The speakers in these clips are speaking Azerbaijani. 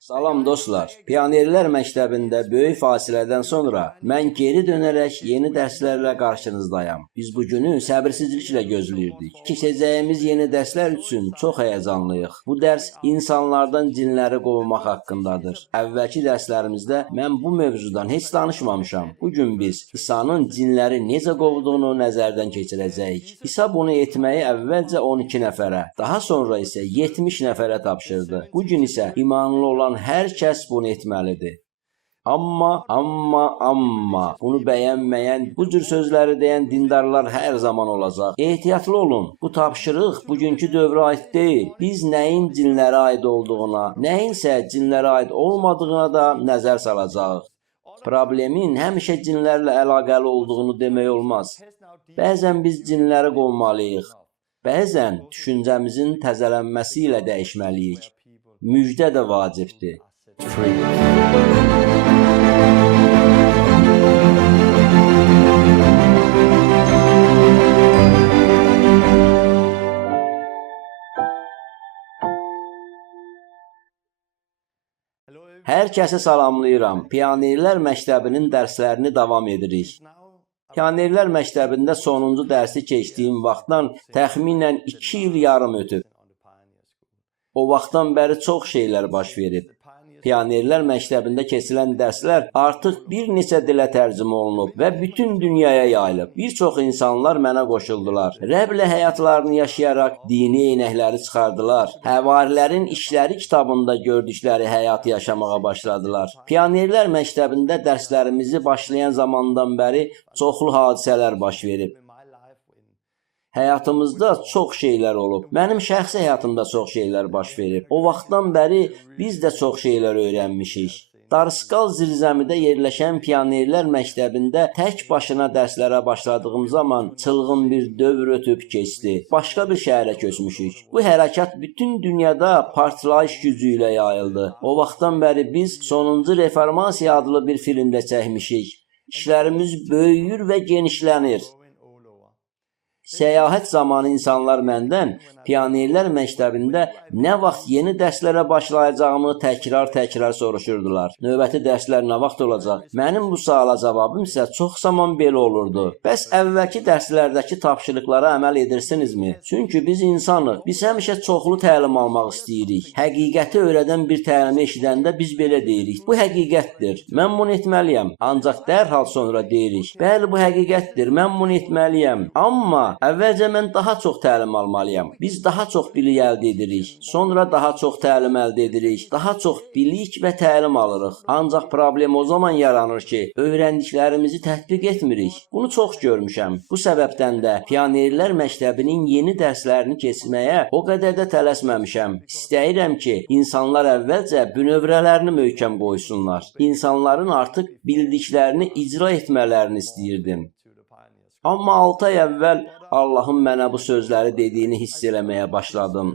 Salam dostlar, Pionerlər Məktəbində böyük fasilədən sonra mən geri dönərək yeni dərslərlə qarşınızdayam. Biz bugünü səbirsizliklə gözləyirdik. Keçəcəyimiz yeni dərslər üçün çox həyəcanlıyıq. Bu dərs insanlardan cinləri qovmaq haqqındadır. Əvvəlki dərslərimizdə mən bu mövzudan heç danışmamışam. Bugün biz İsa'nın cinləri necə qovduğunu nəzərdən keçirəcəyik. İsa bunu etməyi əvvəlcə 12 nəfərə, daha sonra isə 70 nəfərə tapşırdı. Bugün isə imanlı olan hər kəs bunu etməlidir. Amma bunu bəyənməyən, bu cür sözləri deyən dindarlar hər zaman olacaq. Ehtiyatlı olun. Bu tapşırıq bugünkü dövrə aid deyil. Biz nəyin cinlərə aid olduğuna, nəyinsə cinlərə aid olmadığına da nəzər salacağıq. Problemin həmişə cinlərlə əlaqəli olduğunu demək olmaz. Bəzən biz cinləri qovmalıyıq. Bəzən düşüncəmizin təzələnməsi ilə dəyişməliyik. Müjdə də vacibdir. Hər kəsi salamlayıram. Pionerlər Məktəbinin dərslərini davam edirik. Pionerlər Məktəbində sonuncu dərsi keçdiyim vaxtdan təxminən 2 il yarım ötüb. O vaxtdan bəri çox şeylər baş verib. Pionerlər Məktəbində keçilən dərslər artıq bir neçə dilə tərcümə olunub və bütün dünyaya yayılıb. Bir çox insanlar mənə qoşuldular. Rəblə həyatlarını yaşayaraq dini eynəkləri çıxardılar. Həvarilərin işləri kitabında gördükləri həyatı yaşamağa başladılar. Pionerlər Məktəbində dərslərimizi başlayan zamandan bəri çoxlu hadisələr baş verib. Həyatımızda çox şeylər olub. Mənim şəxsi həyatımda çox şeylər baş verib. O vaxtdan bəri biz də çox şeylər öyrənmişik. Darıskal zirzəmidə yerləşən Pionerlər Məktəbində tək başına dərslərə başladığım zaman çılğın bir dövr ötüb keçdi. Başqa bir şəhərə köçmüşük. Bu hərəkat bütün dünyada partlayış gücü ilə yayıldı. O vaxtdan bəri biz Sonuncu Reformasiya adlı bir filmdə çəkmişik. İşlərimiz böyüyür və genişlənir. Səyahət zamanı insanlar məndən Pionerlər Məktəbində nə vaxt yeni dərslərə başlayacağımı təkrar soruşurdular. Növbəti dərslər nə vaxt olacaq? Mənim bu suala cavabım isə çox zaman belə olurdu. Bəs əvvəlki dərslərdəki tapşırıqlara əməl edirsinizmi? Çünki biz insanıq. Biz həmişə çoxlu təlim almaq istəyirik. Həqiqəti öyrədən bir təlimi eşidəndə biz belə deyirik. Bu həqiqətdir. Mən bunu etməliyəm. Ancaq dərhal sonra deyirik. Bəli, bu həqiqətdir. Mən bunu etməliyəm. Amma əvvəlcə mən daha çox təlim almalıyam. Biz daha çox bilik əldə edirik. Sonra daha çox təlim əldə edirik. Daha çox bilik və təlim alırıq. Ancaq problem o zaman yaranır ki, öyrəndiklərimizi tətbiq etmirik. Bunu çox görmüşəm. Bu səbəbdən də Pionerlər Məktəbinin yeni dərslərini keçməyə o qədər də tələsməmişəm. İstəyirəm ki, insanlar əvvəlcə bünövrələrini möhkəm qoysunlar. İnsanların artıq bildiklərini icra etmələrini istəyirdim. Amma 6 ay əvvəl Allahın mənə bu sözləri dediyini hiss eləməyə başladım.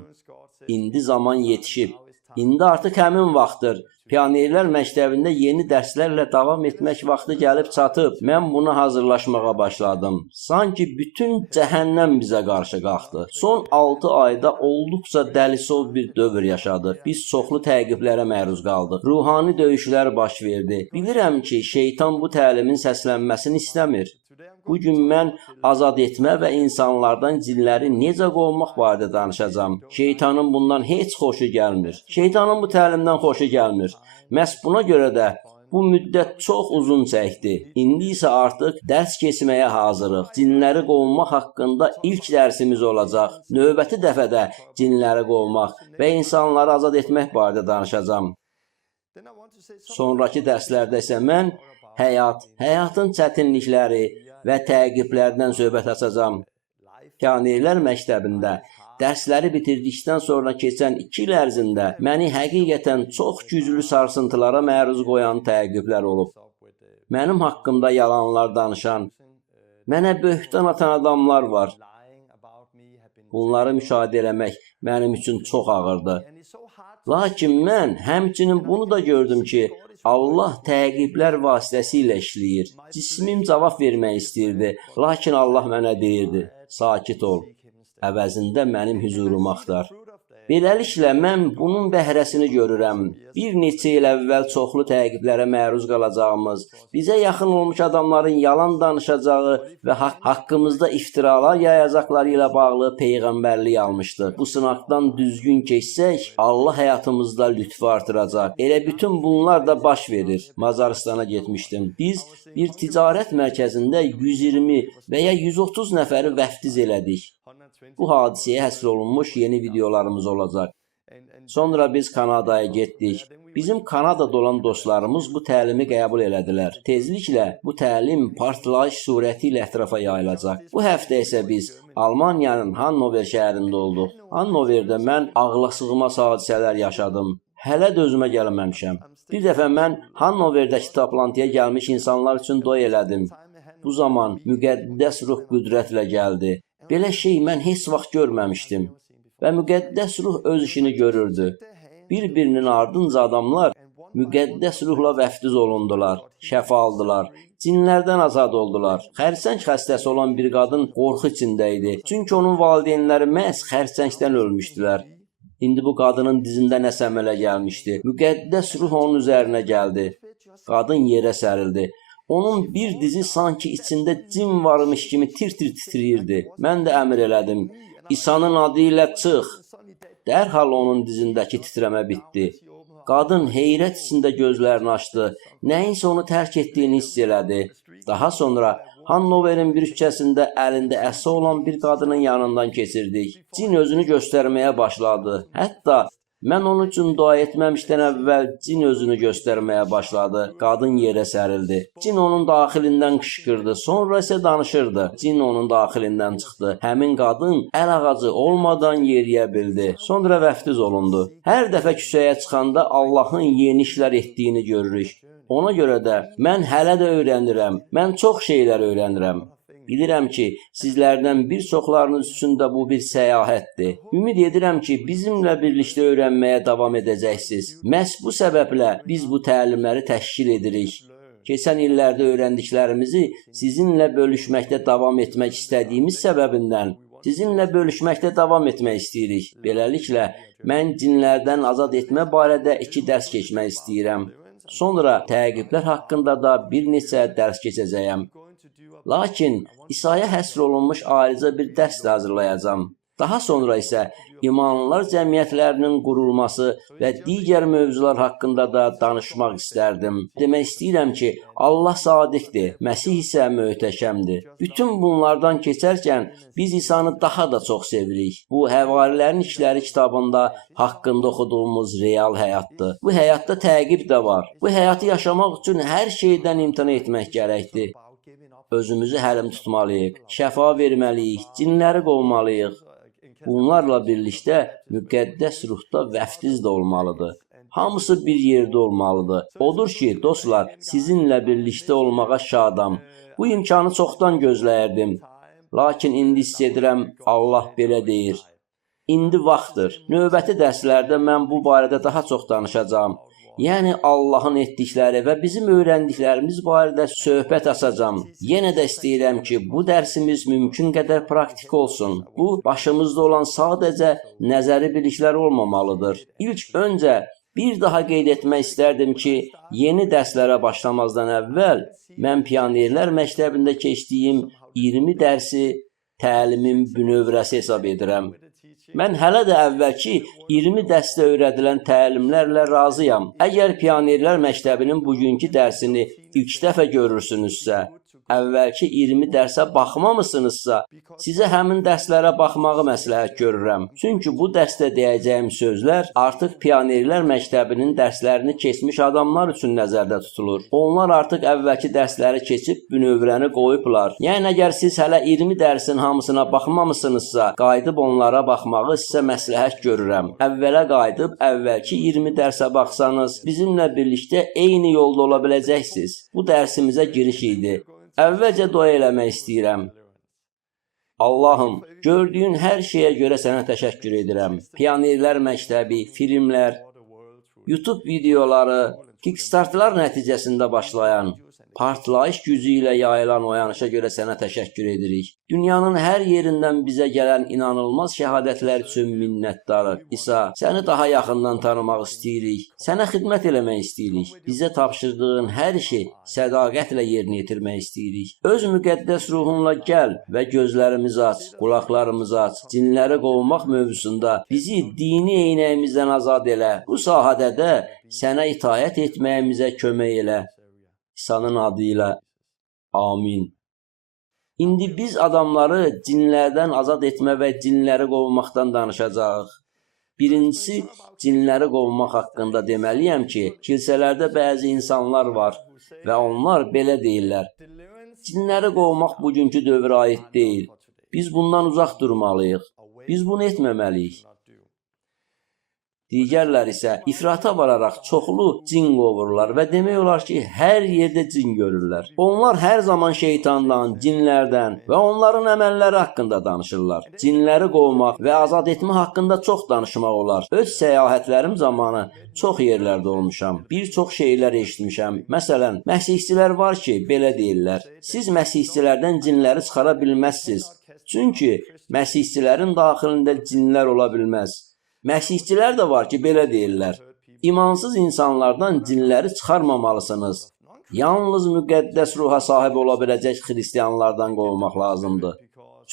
İndi zaman yetişib. İndi artıq həmin vaxtdır. Pionerlər Məktəbində yeni dərslərlə davam etmək vaxtı gəlib çatıb. Mən buna hazırlaşmağa başladım. Sanki bütün cəhənnəm bizə qarşı qalxdı. Son 6 ayda olduqca dəlisov bir dövr yaşadıq. Biz çoxlu təqiblərə məruz qaldıq. Ruhani döyüşlər baş verdi. Bilirəm ki, şeytan bu təlimin səslənməsini istəmir. Bugün mən azad etmə və insanlardan cinləri necə qovmaq barədə danışacağam. Şeytanın bundan heç xoşu gəlmir. Şeytanın bu təlimdən xoşu gəlmir. Məhz buna görə də bu müddət çox uzun çəkdi. İndi isə artıq dərs keçməyə hazırıq. Cinləri qovmaq haqqında ilk dərsimiz olacaq. Növbəti dəfədə cinləri qovmaq və insanları azad etmək barədə danışacağam. Sonrakı dərslərdə isə mən həyatın çətinlikləri və təqiblərdən söhbət açacağam. Pionerlər Məktəbində dərsləri bitirdikdən sonra keçən 2 il ərzində məni həqiqətən çox güclü sarsıntılara məruz qoyan təqiblər olub. Mənim haqqımda yalanlar danışan, mənə böhtan atan adamlar var. Bunları müşahidə eləmək mənim üçün çox ağırdı. Lakin mən həmçinin bunu da gördüm ki, Allah təqiblər vasitəsilə işləyir. Cismim cavab vermək istəyirdi, lakin Allah mənə deyirdi, sakit ol, əvəzində mənim hüzurumu axtar. Beləliklə, mən bunun bəhrəsini görürəm. Bir neçə il əvvəl çoxlu təqiblərə məruz qalacağımız, bizə yaxın olmuş adamların yalan danışacağı və haqqımızda iftiralar yayacaqları ilə bağlı peyğəmbərlik almışdıq. Bu sınaqdan düzgün keçsək, Allah həyatımızda lütfü artıracaq. Elə bütün bunlar da baş verir. Macaristana getmişdim. Biz bir ticarət mərkəzində 120 və ya 130 nəfəri vəftiz elədik. Bu hadisəyə həsr olunmuş yeni videolarımız olacaq. Sonra biz Kanadaya getdik. Bizim Kanadada olan dostlarımız bu təlimi qəbul elədilər. Tezliklə bu təlim partlayış surəti ilə ətrafa yayılacaq. Bu həftə isə biz Almaniyanın Hannover şəhərində olduq. Hannoverdə mən ağlasığmaz hadisələr yaşadım. Hələ də özümə gəlməmişəm. Bir dəfə mən Hannoverdəki toplantıya gəlmiş insanlar üçün dua elədim. Bu zaman müqəddəs ruh qüdrətlə gəldi. Belə şey mən heç vaxt görməmişdim və müqəddəs ruh öz işini görürdü. Bir-birinin ardınca adamlar müqəddəs ruhla vəftiz olundular, şəfa aldılar, cinlərdən azad oldular. Xərçəng xəstəsi olan bir qadın qorxu içində idi, çünki onun valideynləri məhz xərçəngdən ölmüşdülər. İndi bu qadının dizində nəsə əmələ gəlmişdi. Müqəddəs ruh onun üzərinə gəldi. Qadın yerə sərildi. Onun bir dizi sanki içində cin varmış kimi tir-tir titrəyirdi. Mən də əmr elədim. İsa'nın adı ilə çıx. Dərhal onun dizindəki titrəmə bitdi. Qadın heyrət içində gözlərini açdı. Nəyinsə onu tərk etdiyini hiss elədi. Daha sonra Hannoverin bir küçəsində əlində əsa olan bir qadının yanından keçirdik. Cin özünü göstərməyə başladı. Hətta mən onun üçün dua etməmişdən əvvəl cin özünü göstərməyə başladı. Qadın yerə sərildi. Cin onun daxilindən qışqırdı. Sonra isə danışırdı. Cin onun daxilindən çıxdı. Həmin qadın əl ağacı olmadan yeriyə bildi. Sonra vəftiz olundu. Hər dəfə küçəyə çıxanda Allahın yeni işlər etdiyini görürük. Ona görə də mən hələ də öyrənirəm. Mən çox şeylər öyrənirəm. Bilirəm ki, sizlərdən bir çoxlarınız üçün də bu bir səyahətdir. Ümid edirəm ki, bizimlə birlikdə öyrənməyə davam edəcəksiniz. Məhz bu səbəblə biz bu təlimləri təşkil edirik. Keçən illərdə öyrəndiklərimizi sizinlə bölüşməkdə davam etmək istədiyimiz səbəbindən sizinlə bölüşməkdə davam etmək istəyirik. Beləliklə, mən cinlərdən azad etmə barədə 2 dərs keçmək istəyirəm. Sonra təqiblər haqqında da bir neçə dərs keçəcəyəm. Lakin İsa'ya həsr olunmuş ayrıca bir dərs də hazırlayacağam. Daha sonra isə imanlılar cəmiyyətlərinin qurulması və digər mövzular haqqında da danışmaq istərdim. Demək istəyirəm ki, Allah sadiqdir, Məsih isə möhtəşəmdir. Bütün bunlardan keçərkən biz İsa'nı daha da çox sevirik. Bu, Həvarilərin İşləri kitabında haqqında oxuduğumuz real həyatdır. Bu həyatda təqib də var. Bu həyatı yaşamaq üçün hər şeydən imtina etmək gərəkdir. Özümüzü həlim tutmalıyıq, şəfa verməliyik, cinləri qovmalıyıq. Bunlarla birlikdə müqəddəs ruhda vəftiz də olmalıdır. Hamısı bir yerdə olmalıdır. Odur ki, dostlar, sizinlə birlikdə olmağa şadam. Bu imkanı çoxdan gözləyirdim. Lakin indi hiss edirəm, Allah belə deyir. İndi vaxtdır. Növbəti dərslərdə mən bu barədə daha çox danışacağam. Yəni Allahın etdikləri və bizim öyrəndiklərimiz barədə söhbət açacağam. Yenə də istəyirəm ki, bu dərsimiz mümkün qədər praktik olsun. Bu, başımızda olan sadəcə nəzəri biliklər olmamalıdır. İlk öncə bir daha qeyd etmək istərdim ki, yeni dərslərə başlamazdan əvvəl mən Pionerlər Məktəbində keçdiyim 20 dərsi təlimin bünövrəsi hesab edirəm. Mən hələ də əvvəlki 20 dərsdə öyrədilən təlimlərlə razıyam. Əgər Pionerlər Məktəbinin bugünkü dərsini ilk dəfə görürsünüzsə, əvvəlki 20 dərsə baxmamısınızsa, sizə həmin dərslərə baxmağı məsləhət görürəm. Çünki bu dərsdə deyəcəyim sözlər artıq Pionerlər Məktəbinin dərslərini keçmiş adamlar üçün nəzərdə tutulur. Onlar artıq əvvəlki dərsləri keçib bünövrəni qoyublar. Yəni, əgər siz hələ 20 dərsin hamısına baxmamısınızsa, qayıdıb onlara baxmağı sizə məsləhət görürəm. Əvvələ qayıdıb əvvəlki 20 dərsə baxsanız, bizimlə birlikdə eyni yolda ola biləcəksiniz. Bu dərsimizə giriş idi. Əvvəlcə dua eləmək istəyirəm. Allahım, gördüyün hər şeyə görə sənə təşəkkür edirəm. Pionerlər Məktəbi, filmlər, YouTube videoları, Kickstartlar nəticəsində başlayan partlayış gücü ilə yayılan oyanışa görə sənə təşəkkür edirik. Dünyanın hər yerindən bizə gələn inanılmaz şəhadətlər üçün minnətdarıq. İsa, səni daha yaxından tanımaq istəyirik. Sənə xidmət eləmək istəyirik. Bizə tapşırdığın hər şey sədaqətlə yerinə yetirmək istəyirik. Öz müqəddəs ruhunla gəl və gözlərimizi aç, qulaqlarımızı aç. Cinləri qovmaq mövzusunda bizi dini eynəyimizdən azad elə. Bu sahədə də sənə itaət etməyimizə kömək elə. İsa'nın adı ilə. Amin. İndi biz adamları cinlərdən azad etmə və cinləri qovmaqdan danışacağıq. Birincisi, cinləri qovmaq haqqında deməliyəm ki, kilsələrdə bəzi insanlar var və onlar belə deyirlər. Cinləri qovmaq bugünkü dövrə aid deyil. Biz bundan uzaq durmalıyıq. Biz bunu etməməliyik. Digərlər isə ifrata vararaq çoxlu cin qovurlar və demək olar ki, hər yerdə cin görürlər. Onlar hər zaman şeytandan, cinlərdən və onların əməlləri haqqında danışırlar. Cinləri qovmaq və azad etmə haqqında çox danışmaq olar. Öz səyahətlərim zamanı çox yerlərdə olmuşam. Bir çox şeylər eşitmişəm. Məsələn, məsihçilər var ki, belə deyirlər. Siz məsihçilərdən cinləri çıxara bilməzsiniz. Çünki məsihçilərin daxilində cinlər ola bilməz. Məsihçilər də var ki, belə deyirlər. İmansız insanlardan cinləri çıxarmamalısınız. Yalnız müqəddəs ruha sahib ola biləcək xristianlardan qovmaq lazımdır.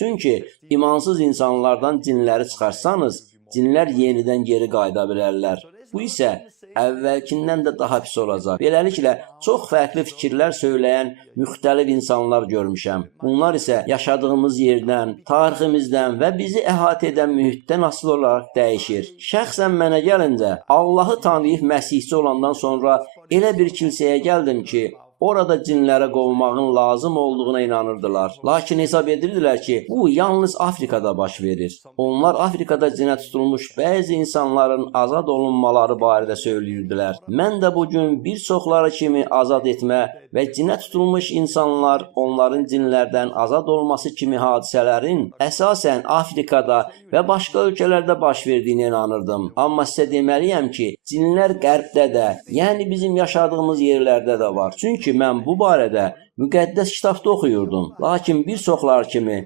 Çünki imansız insanlardan cinləri çıxarsanız, cinlər yenidən geri qayıda bilərlər. Bu isə əvvəlkindən də daha pis olacaq. Beləliklə, çox fərqli fikirlər söyləyən müxtəlif insanlar görmüşəm. Bunlar isə yaşadığımız yerdən, tariximizdən və bizi əhatə edən mühitdən asılı olaraq dəyişir. Şəxsən mənə gəlincə, Allahı tanıyıb məsihçi olandan sonra elə bir kilsəyə gəldim ki, orada cinləri qovmağın lazım olduğuna inanırdılar. Lakin hesab edirdilər ki, bu yalnız Afrikada baş verir. Onlar Afrikada cinə tutulmuş bəzi insanların azad olunmaları barədə söyləyirdilər. Mən də bugün bir çoxları kimi azad etmə və cinə tutulmuş insanlar onların cinlərdən azad olması kimi hadisələrin əsasən Afrikada və başqa ölkələrdə baş verdiyinə inanırdım. Amma sizə deməliyəm ki, cinlər qərbdə də, yəni bizim yaşadığımız yerlərdə də var. Çünki mən bu barədə müqəddəs kitabda oxuyurdum. Lakin bir çoxlar kimi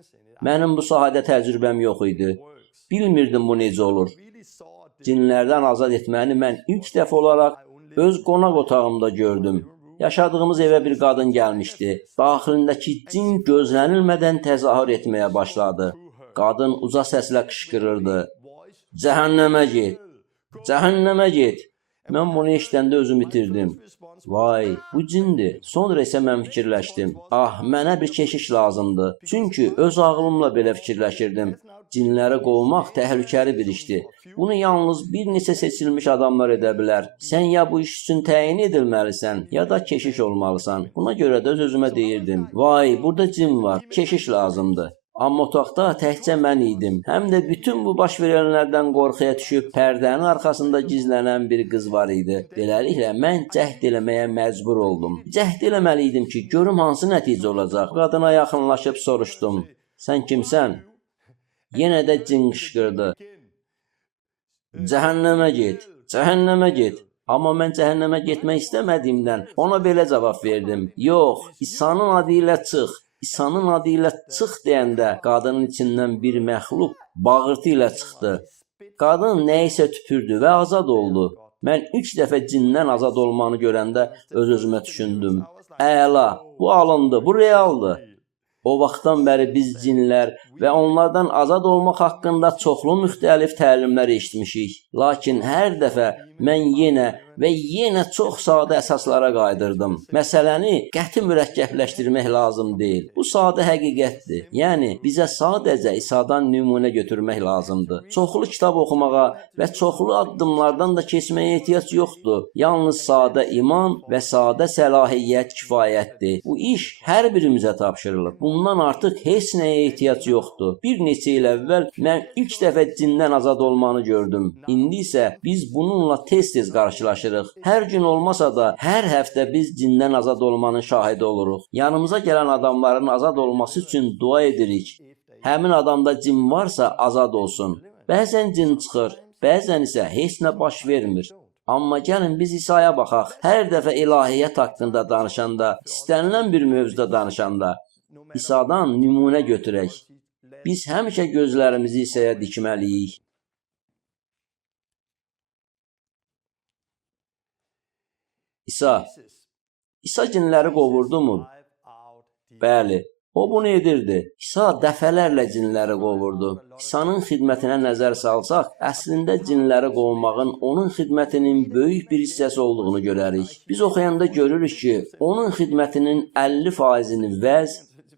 mənim bu sahədə təcrübəm yox idi. Bilmirdim bu necə olur. Cinlərdən azad etməni mən ilk dəfə olaraq öz qonaq otağımda gördüm. Yaşadığımız evə bir qadın gəlmişdi. Daxilindəki cin gözlənilmədən təzahür etməyə başladı. Qadın uca səslə qışqırırdı. Cəhənnəmə get! Cəhənnəmə get! Mən bunu eşidəndə özümü itirdim. Vay, bu cindir. Sonra isə mən fikirləşdim. Mənə bir keşiş lazımdır. Çünki öz ağlımla belə fikirləşirdim. Cinləri qovmaq təhlükəli bir işdir. Bunu yalnız bir neçə seçilmiş adamlar edə bilər. Sən ya bu iş üçün təyin edilməlisən, ya da keşiş olmalısan. Buna görə də öz-özümə deyirdim. Vay, burada cin var. Keşiş lazımdır. Amma otaqda təkcə mən idim. Həm də bütün bu baş verənlərdən qorxuya düşüb pərdənin arxasında gizlənən bir qız var idi. Beləliklə, mən cəhd eləməyə məcbur oldum. Cəhd eləməliydim ki, görüm hansı nəticə olacaq. Qadına yaxınlaşıb soruşdum. Sən kimsən? Yenə də cin qışqırdı. Cəhənnəmə get, cəhənnəmə get. Amma mən cəhənnəmə getmək istəmədiyimdən ona belə cavab verdim. Yox, İsa'nın adı ilə çıx. İsa'nın adı ilə çıx deyəndə qadının içindən bir məxluq bağırtı ilə çıxdı. Qadın nəyisə tüpürdü və azad oldu. Mən ilk dəfə cindən azad olmanı görəndə öz-özümə düşündüm. Əla, bu alındı, bu realdır. O vaxtdan bəri biz cinlər və onlardan azad olmaq haqqında çoxlu müxtəlif təlimlər eşitmişik. Lakin hər dəfə mən yenə çox sadə əsaslara qaydırdım. Məsələni qəti mürəkkəbləşdirmək lazım deyil. Bu sadə həqiqətdir. Yəni, bizə sadəcə İsa'dan nümunə götürmək lazımdır. Çoxlu kitab oxumağa və çoxlu addımlardan da keçməyə ehtiyac yoxdur. Yalnız sadə iman və sadə səlahiyyət kifayətdir. Bu iş hər birimizə tapşırılıb. Bundan artıq heç nəyə ehtiyac yoxdur. Bir neçə il əvvəl mən ilk dəfə cindən azad olmanı gördüm. İndi isə biz bununla tez-tez qarşılaşırıq. Hər gün olmasa da hər həftə biz cindən azad olmanın şahidi oluruq. Yanımıza gələn adamların azad olması üçün dua edirik. Həmin adamda cin varsa azad olsun. Bəzən cin çıxır, bəzən isə heç nə baş vermir. Amma gəlin biz İsa'ya baxaq. Hər dəfə ilahiyyət haqqında danışanda, istənilən bir mövzuda danışanda İsa'dan nümunə götürək. Biz həmişə gözlərimizi İsa'ya dikməliyik. İsa cinləri qovurdumu? Bəli. O bunu edirdi. İsa dəfələrlə cinləri qovurdu. İsa'nın xidmətinə nəzər salsaq, əslində cinləri qovmağın onun xidmətinin böyük bir hissəsi olduğunu görərik. Biz oxuyanda görürük ki, onun xidmətinin 50%-ni vəz,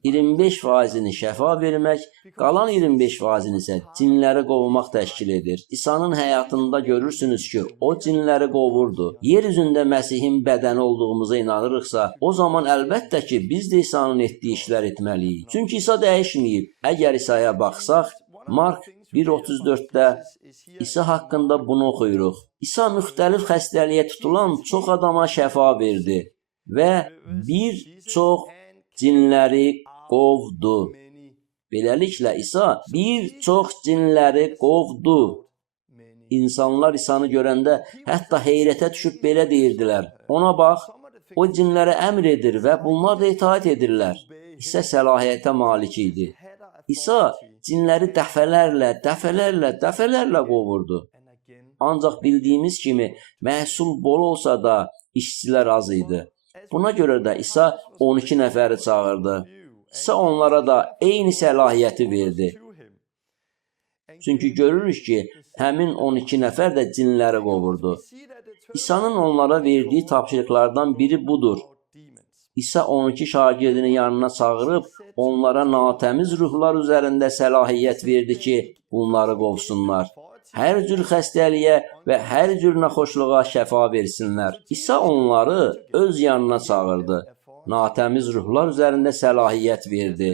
25%-ni şəfa vermək, qalan 25%-ni isə cinləri qovmaq təşkil edir. İsa'nın həyatında görürsünüz ki, o cinləri qovurdu. Yer üzündə Məsihin bədəni olduğumuza inanırıqsa, o zaman əlbəttə ki, biz də İsa'nın etdiyi işlər etməliyik. Çünki İsa dəyişməyib. Əgər İsa'ya baxsaq, Mark 1:34-də İsa haqqında bunu oxuyuruq. İsa müxtəlif xəstəliyə tutulan çox adama şəfa verdi və bir çox cinləri qovdu. Beləliklə İsa bir çox cinləri qovdu. İnsanlar İsa'nı görəndə hətta heyrətə düşüb belə deyirdilər. Ona bax, o cinlərə əmr edir və bunlar da itaat edirlər. İsa səlahiyyətə malik idi. İsa cinləri dəfələrlə qovurdu. Ancaq bildiyimiz kimi məhsul bol olsa da işçilər az idi. Buna görə də İsa 12 nəfəri çağırdı. İsa onlara da eyni səlahiyyəti verdi. Çünki görürük ki, həmin 12 nəfər də cinləri qovurdu. İsa'nın onlara verdiyi tapşırıqlardan biri budur. İsa 12 şagirdini yanına çağırıb, onlara natəmiz ruhlar üzərində səlahiyyət verdi ki, bunları qovsunlar. Hər cür xəstəliyə və hər cür naxoşluğa şəfa versinlər. İsa onları öz yanına çağırdı. Natəmiz ruhlar üzərində səlahiyyət verdi.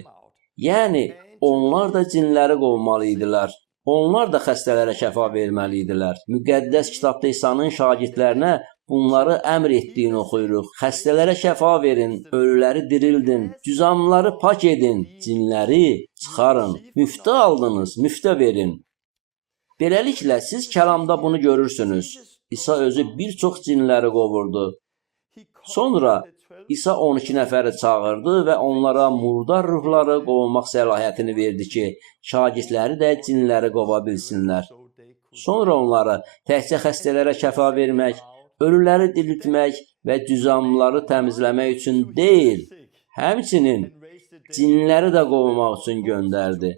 Yəni, onlar da cinləri qovmalı idilər. Onlar da xəstələrə şəfa verməli idilər. Müqəddəs kitabda İsa'nın şagirdlərinə bunları əmr etdiyini oxuyuruq. Xəstələrə şəfa verin, ölüləri dirildin, cüzamları pak edin, cinləri çıxarın. Müftə aldınız, müftə verin. Beləliklə, siz kəlamda bunu görürsünüz. İsa özü bir çox cinləri qovurdu. Sonra İsa 12 nəfəri çağırdı və onlara murdar ruhları qovmaq səlahiyyətini verdi ki, şagirdləri də cinləri qova bilsinlər. Sonra onları təkcə xəstələrə şəfa vermək, ölüləri diriltmək və cüzamları təmizləmək üçün deyil, həmçinin cinləri də qovmaq üçün göndərdi.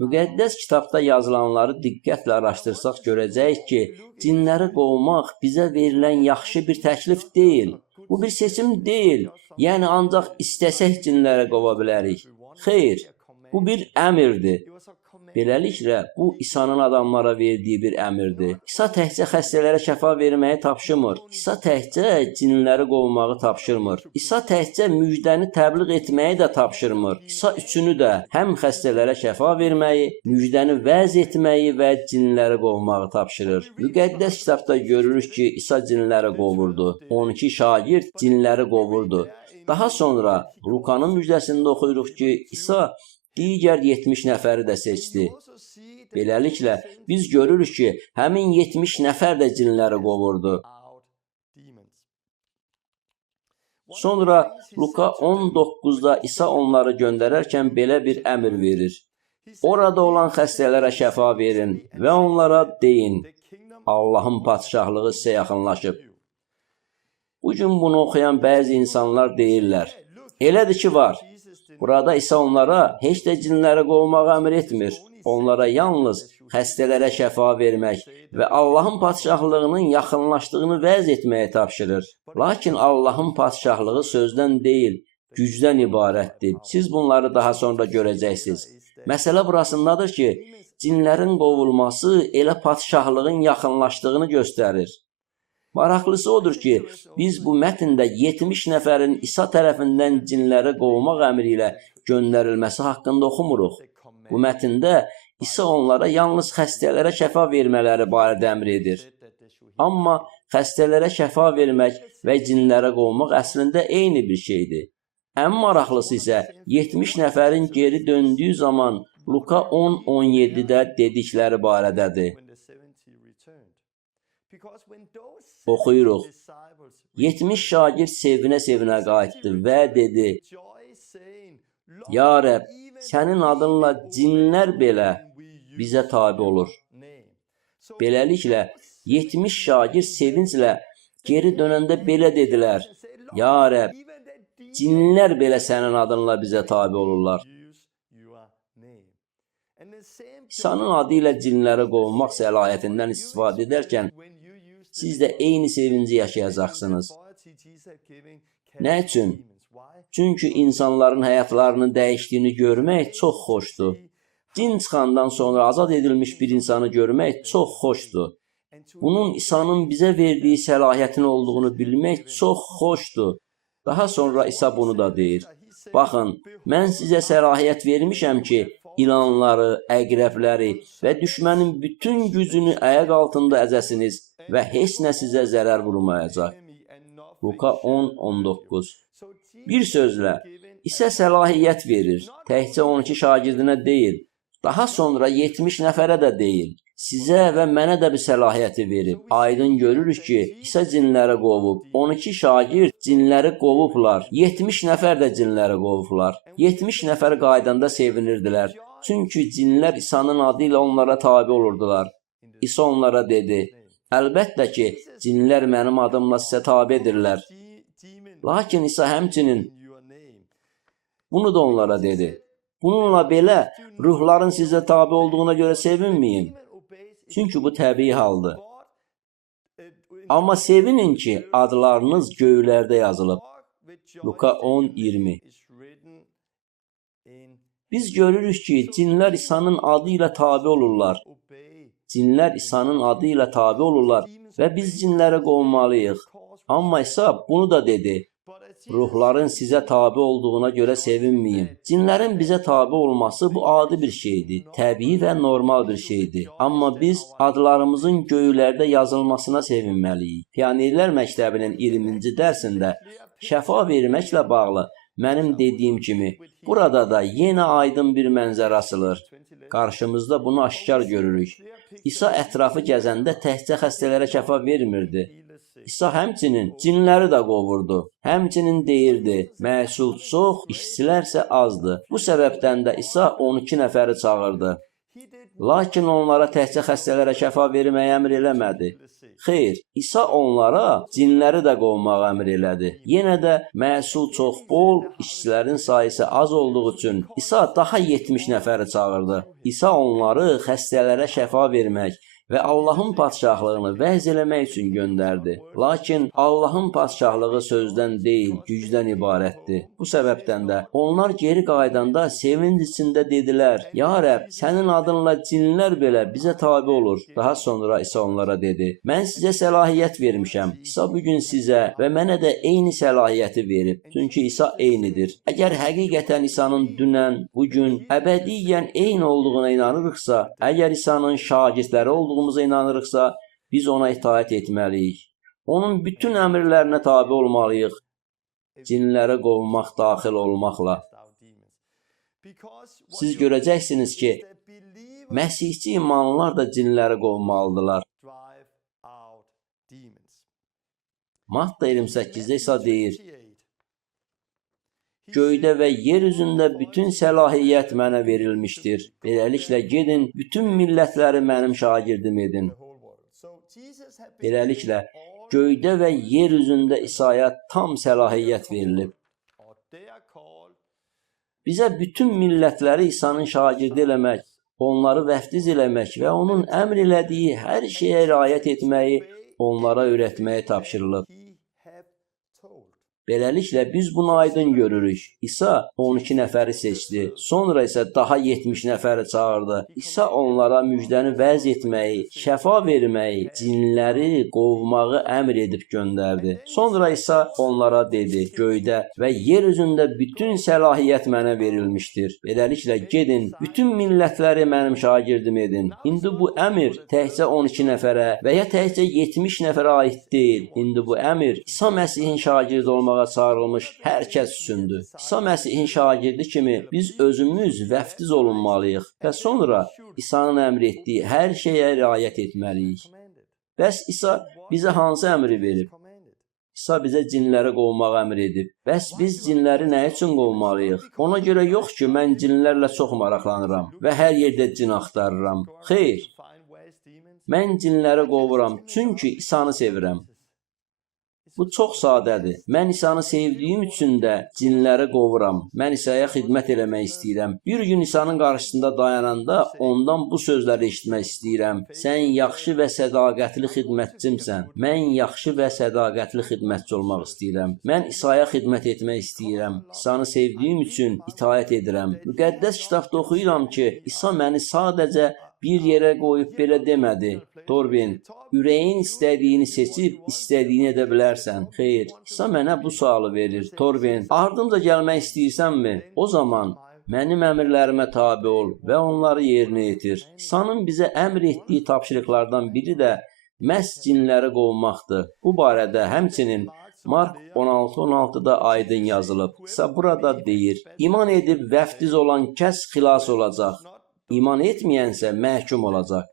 Müqəddəs kitabda yazılanları diqqətlə araşdırsaq görəcəyik ki, cinləri qovmaq bizə verilən yaxşı bir təklif deyil. Bu bir seçim deyil, yəni ancaq istəsək cinləri qova bilərik. Xeyr, bu bir əmrdir. Beləliklə, bu İsa'nın adamlara verdiyi bir əmrdir. İsa təkcə xəstələrə şəfa verməyi tapşırmır. İsa təkcə cinləri qovmağı tapşırmır. İsa təkcə müjdəni təbliğ etməyi də tapşırmır. İsa üçünü də, həm xəstələrə şəfa verməyi, müjdəni vəz etməyi və cinləri qovmağı tapşırır. Müqəddəs kitabda görürük ki, İsa cinləri qovurdu. 12 şagird cinləri qovurdu. Daha sonra Lukanın müjdəsində oxuyuruq ki, İsa digər 70 nəfəri də seçdi. Beləliklə, biz görürük ki, həmin 70 nəfər də cinləri qovurdu. Sonra Luka 19-da İsa onları göndərərkən belə bir əmr verir. Orada olan xəstələrə şəfa verin və onlara deyin, Allahın padşahlığı sizə yaxınlaşıb. Bugün bunu oxuyan bəzi insanlar deyirlər, elədir ki, var. Burada İsa onlara heç də cinləri qovmağı əmr etmir. Onlara yalnız xəstələrə şəfa vermək və Allahın padşahlığının yaxınlaşdığını vəz etməyə tapşırır. Lakin Allahın padşahlığı sözdən deyil, gücdən ibarətdir. Siz bunları daha sonra görəcəksiniz. Məsələ burasındadır ki, cinlərin qovulması elə padşahlığın yaxınlaşdığını göstərir. Maraqlısı odur ki, biz bu mətndə 70 nəfərin İsa tərəfindən cinləri qovmaq əmri ilə göndərilməsi haqqında oxumuruq. Bu mətndə İsa onlara yalnız xəstələrə şəfa vermələri barədə əmr edir. Amma xəstələrə şəfa vermək və cinləri qovmaq əslində eyni bir şeydir. Ən maraqlısı isə 70 nəfərin geri döndüyü zaman Luka 10:17-də dedikləri barədədir. Oxuyuruq. 70 şagird sevinə-sevinə qayıtdı və dedi: Ya Rəbb, sənin adınla cinlər belə bizə tabe olur. Beləliklə, 70 şagird sevinclə geri dönəndə belə dedilər: Ya Rəbb, cinlər belə sənin adınla bizə tabe olurlar. İsa'nın adı ilə cinləri qovmaq səlahiyyətindən istifadə edərkən, siz də eyni sevinci yaşayacaqsınız. Nə üçün? Çünki insanların həyatlarının dəyişdiyini görmək çox xoşdur. Cin çıxandan sonra azad edilmiş bir insanı görmək çox xoşdur. Bunun İsa'nın bizə verdiyi səlahiyyətin olduğunu bilmək çox xoşdur. Daha sonra İsa bunu da deyir. Baxın, mən sizə səlahiyyət vermişəm ki, ilanları, əqrəbləri və düşmənin bütün gücünü ayaq altında əzəsiniz və heç nə sizə zərər vurmayacaq. Luka 10:19. Bir sözlə, İsa səlahiyyət verir. Təkcə 12 şagirdinə deyil, daha sonra 70 nəfərə də deyil. Sizə və mənə də bir səlahiyyəti verib. Aydın görürük ki, İsa cinləri qovub. 12 şagird cinləri qovublar. 70 nəfər də cinləri qovublar. 70 nəfər qaydanda sevinirdilər. Çünki cinlər İsa'nın adı ilə onlara tabe olurdular. İsa onlara dedi: Əlbəttə ki, cinlər mənim adımla sizə tabe edirlər. Lakin İsa həmçinin bunu da onlara dedi: Bununla belə, ruhların sizə tabe olduğuna görə sevinməyin. Çünki bu təbii haldır. Amma sevinin ki, adlarınız göylərdə yazılıb. Luka 10:20. Biz görürük ki, cinlər İsa'nın adı ilə tabe olurlar. Cinlər İsa'nın adı ilə tabe olurlar və biz cinləri qovmalıyıq. Amma İsa bunu da dedi: Ruhların sizə tabe olduğuna görə sevinməyin. Cinlərin bizə tabe olması bu adi bir şeydir, təbii və normal bir şeydir. Amma biz adlarımızın göylərdə yazılmasına sevinməliyik. Pionerlər Məktəbinin 20-ci dərsində şəfa verməklə bağlı mənim dediyim kimi, burada da yenə aydın bir mənzərə açılır. Qarşımızda bunu aşkar görürük. İsa ətrafı gəzəndə təkcə xəstələrə şəfa vermirdi. İsa həmçinin cinləri də qovurdu. Həmçinin deyirdi: Məhsul çox, işçilər isə azdır. Bu səbəbdən də İsa 12 nəfəri çağırdı. Lakin onlara təkcə xəstələrə şəfa verməyə əmr eləmədi. Xeyr, İsa onlara cinləri də qovmağı əmr elədi. Yenə də məhsul çox bol, işçilərin sayısı az olduğu üçün İsa daha 70 nəfəri çağırdı. İsa onları xəstələrə şəfa vermək və Allahın padşahlığını vəz eləmək üçün göndərdi. Lakin Allahın padşahlığı sözdən deyil, gücdən ibarətdir. Bu səbəbdən də onlar geri qaydanda sevinc içində dedilər: Ya Rəbb, sənin adınla cinlər belə bizə tabe olur. Daha sonra İsa onlara dedi: Mən sizə səlahiyyət vermişəm. İsa bugün sizə və mənə də eyni səlahiyyəti verib. Çünki İsa eynidir. Əgər həqiqətən İsa'nın dünən, bugün, əbədiyyən eyni olduğuna inanırıqsa, əgər İsa'nın şagirdləri olduğumuza inanırıqsa, biz ona itaət etməliyik. Onun bütün əmrlərinə tabe olmalıyıq. Cinləri qovmaq daxil olmaqla. Siz görəcəksiniz ki, Məsihçi imanlılar da cinləri qovmalıdırlar. Matta 28-də İsa deyir: Göydə və yer üzündə bütün səlahiyyət mənə verilmişdir. Beləliklə gedin, bütün millətləri mənim şagirdim edin. Beləliklə, göydə və yer üzündə İsa'ya tam səlahiyyət verilib. Bizə bütün millətləri İsa'nın şagirdi eləmək, onları vəftiz eləmək və onun əmr elədiyi hər şeyə riayət etməyi, onlara öyrətməyə tapşırılıb. Beləliklə, biz bunu aydın görürük. İsa 12 nəfəri seçdi. Sonra isə daha 70 nəfəri çağırdı. İsa onlara müjdəni vəz etməyi, şəfa verməyi, cinləri qovmağı əmr edib göndərdi. Sonra İsa onlara dedi: Göydə və yer üzündə bütün səlahiyyət mənə verilmişdir. Beləliklə, gedin, bütün millətləri mənim şagirdim edin. İndi bu əmr təkcə 12 nəfərə və ya təkcə 70 nəfərə aid deyil. İndi bu əmr İsa Məsihin şagirdi olmağa çağırılmış hər kəs üçündür. İsa Məsihin şagirdi kimi biz özümüz vəftiz olunmalıyıq və sonra İsa'nın əmr etdiyi hər şeyə riayət etməliyik. Bəs İsa bizə hansı əmri verib? İsa bizə cinləri qovmağı əmr edib. Bəs biz cinləri nə üçün qovmalıyıq? Ona görə yox ki, mən cinlərlə çox maraqlanıram və hər yerdə cin axtarıram. Xeyr, mən cinləri qovuram, çünki İsanı sevirəm. Bu çox sadədir. Mən İsanı sevdiyim üçün də cinləri qovuram. Mən İsa'ya xidmət eləmək istəyirəm. Bir gün İsa'nın qarşısında dayananda ondan bu sözləri eşitmək istəyirəm. Sən yaxşı və sədaqətli xidmətçimsən. Mən yaxşı və sədaqətli xidmətçi olmaq istəyirəm. Mən İsa'ya xidmət etmək istəyirəm. İsa'nı sevdiyim üçün itaət edirəm. Müqəddəs kitabda oxuyuram ki, İsa məni sadəcə bir yerə qoyub belə demədi. Torvin, ürəyin istədiyini seçib, istədiyini edə bilərsən. Xeyr, İsa mənə bu sualı verir. Torvin, ardımca gəlmək istəyirsənmi? O zaman mənim əmrlərimə tabe ol və onları yerinə yetir. İsa'nın bizə əmr etdiyi tapşırıqlardan biri də məhz cinləri qovmaqdır. Bu barədə həmçinin Mark 16:16-da aydın yazılıb. İsa burada deyir, iman edib vəftiz olan kəs xilas olacaq. İman etməyənsə məhkum olacaq.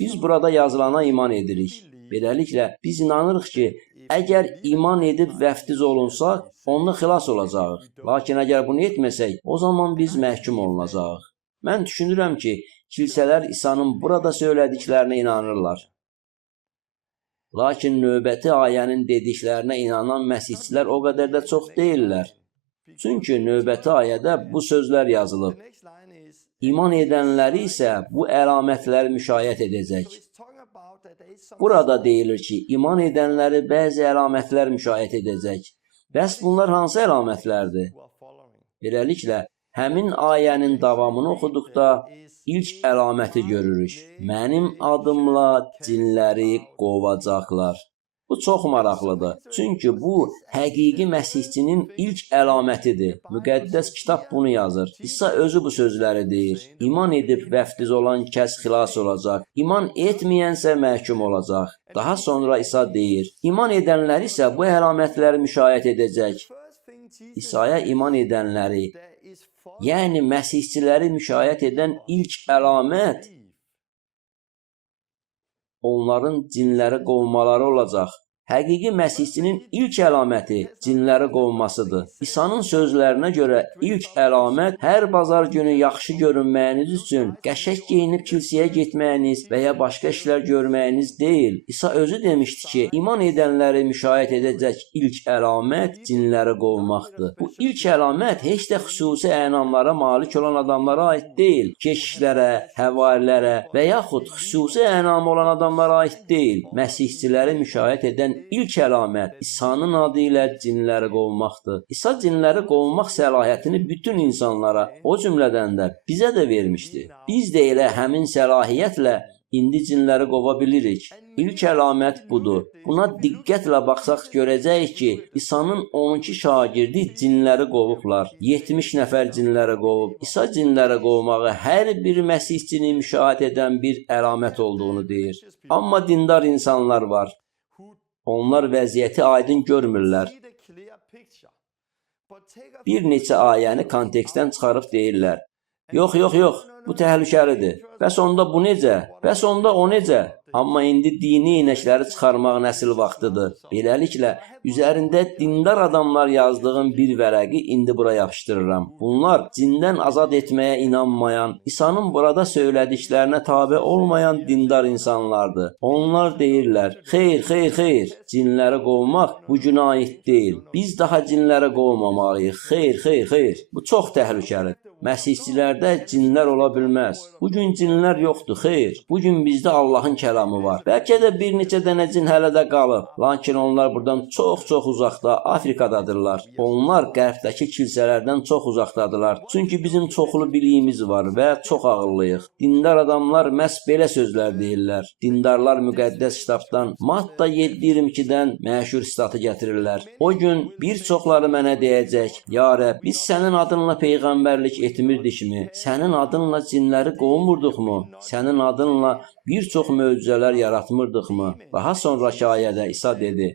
Biz burada yazılana iman edirik. Beləliklə, biz inanırıq ki, əgər iman edib vəftiz olunsaq, onda xilas olacağıq. Lakin əgər bunu etməsək, o zaman biz məhkum olunacağıq. Mən düşünürəm ki, kilsələr İsa'nın burada söylədiklərinə inanırlar. Lakin növbəti ayənin dediklərinə inanan məsihçilər o qədər də çox deyirlər. Çünki növbəti ayədə bu sözlər yazılıb. İman edənləri isə bu əlamətləri müşayiət edəcək. Burada deyilir ki, iman edənləri bəzi əlamətlər müşayiət edəcək. Bəs bunlar hansı əlamətlərdir? Beləliklə, həmin ayənin davamını oxuduqda ilk əlaməti görürük. Mənim adımla cinləri qovacaqlar. Bu çox maraqlıdır. Çünki bu, həqiqi məsihçinin ilk əlamətidir. Müqəddəs kitab bunu yazır. İsa özü bu sözləri deyir. İman edib vəftiz olan kəs xilas olacaq. İman etməyənsə məhkum olacaq. Daha sonra İsa deyir. İman edənlər isə bu əlamətləri müşayiət edəcək. İsa'ya iman edənləri, yəni məsihçiləri müşayiət edən ilk əlamət onların cinləri qovmaları olacaq. Həqiqi məsihçinin ilk əlaməti cinləri qovmasıdır. İsa'nın sözlərinə görə ilk əlamət hər bazar günü yaxşı görünməyiniz üçün qəşəng geyinib kilsəyə getməyiniz və ya başqa işlər görməyiniz deyil. İsa özü demişdi ki, iman edənləri müşayiət edəcək ilk əlamət cinləri qovmaqdır. Bu ilk əlamət heç də xüsusi ənamlara malik olan adamlara aid deyil. Keşişlərə, həvarilərə və yaxud xüsusi ənamı olan adamlara aid deyil. Məsihçiləri müşayiət edən İlk əlamət İsa'nın adı ilə cinləri qovmaqdır. İsa cinləri qovmaq səlahiyyətini bütün insanlara, o cümlədən də bizə də vermişdi. Biz də elə həmin səlahiyyətlə indi cinləri qova bilirik. İlk əlamət budur. Buna diqqətlə baxsaq görəcəyik ki, İsa'nın 12 şagirdi cinləri qovublar. 70 nəfər cinləri qovub. İsa cinləri qovmağı hər bir məsihçini müşahiət edən bir əlamət olduğunu deyir. Amma dindar insanlar var. Onlar vəziyyəti aydın görmürlər. Bir neçə ayəni kontekstdən çıxarıb deyirlər. Yox, bu təhlükəlidir. Bəs onda bu necə? Bəs onda o necə? Amma indi dini inəkləri çıxarmaq nəsil vaxtıdır. Beləliklə, üzərində dindar adamlar yazdığım bir vərəqi indi bura yapışdırıram. Bunlar cindən azad etməyə inanmayan, İsa'nın burada söylədiklərinə tabe olmayan dindar insanlardır. Onlar deyirlər, xeyr, cinləri qovmaq bu günə aid deyil. Biz daha cinləri qovmamalıyıq. Xeyr. Bu çox təhlükəlidir. Məsihçilərdə cinlər ola bilməz. Bugün cinlər yoxdur, xeyr. Bugün bizdə Allahın kəlamı var. Bəlkə də bir neçə dənə cin hələ də qalıb. Lakin onlar buradan çox uzaqda, Afrikadadırlar. Onlar qərbdəki kilsələrdən çox uzaqdadırlar. Çünki bizim çoxlu biliyimiz var və çox ağıllıyıq. Dindar adamlar məhz belə sözlər deyirlər. Dindarlar müqəddəs kitabdan Matta 7:22-dən məşhur sitatı gətirirlər. O gün bir çoxları mənə deyəcək, ya Rəbb, biz sənin adınla peyğəmbərlik etmirdikmi? Sənin adınla cinləri qovmurduqmu? Sənin adınla bir çox möcüzələr yaratmırdıqmı? Daha sonraki ayədə İsa dedi,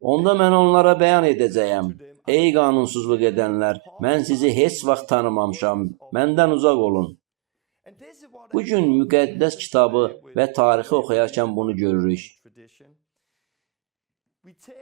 onda mən onlara bəyan edəcəyəm. Ey qanunsuzluq edənlər, mən sizi heç vaxt tanımamışam, məndən uzaq olun. Bu gün müqəddəs kitabı və tarixi oxuyarkən bunu görürük.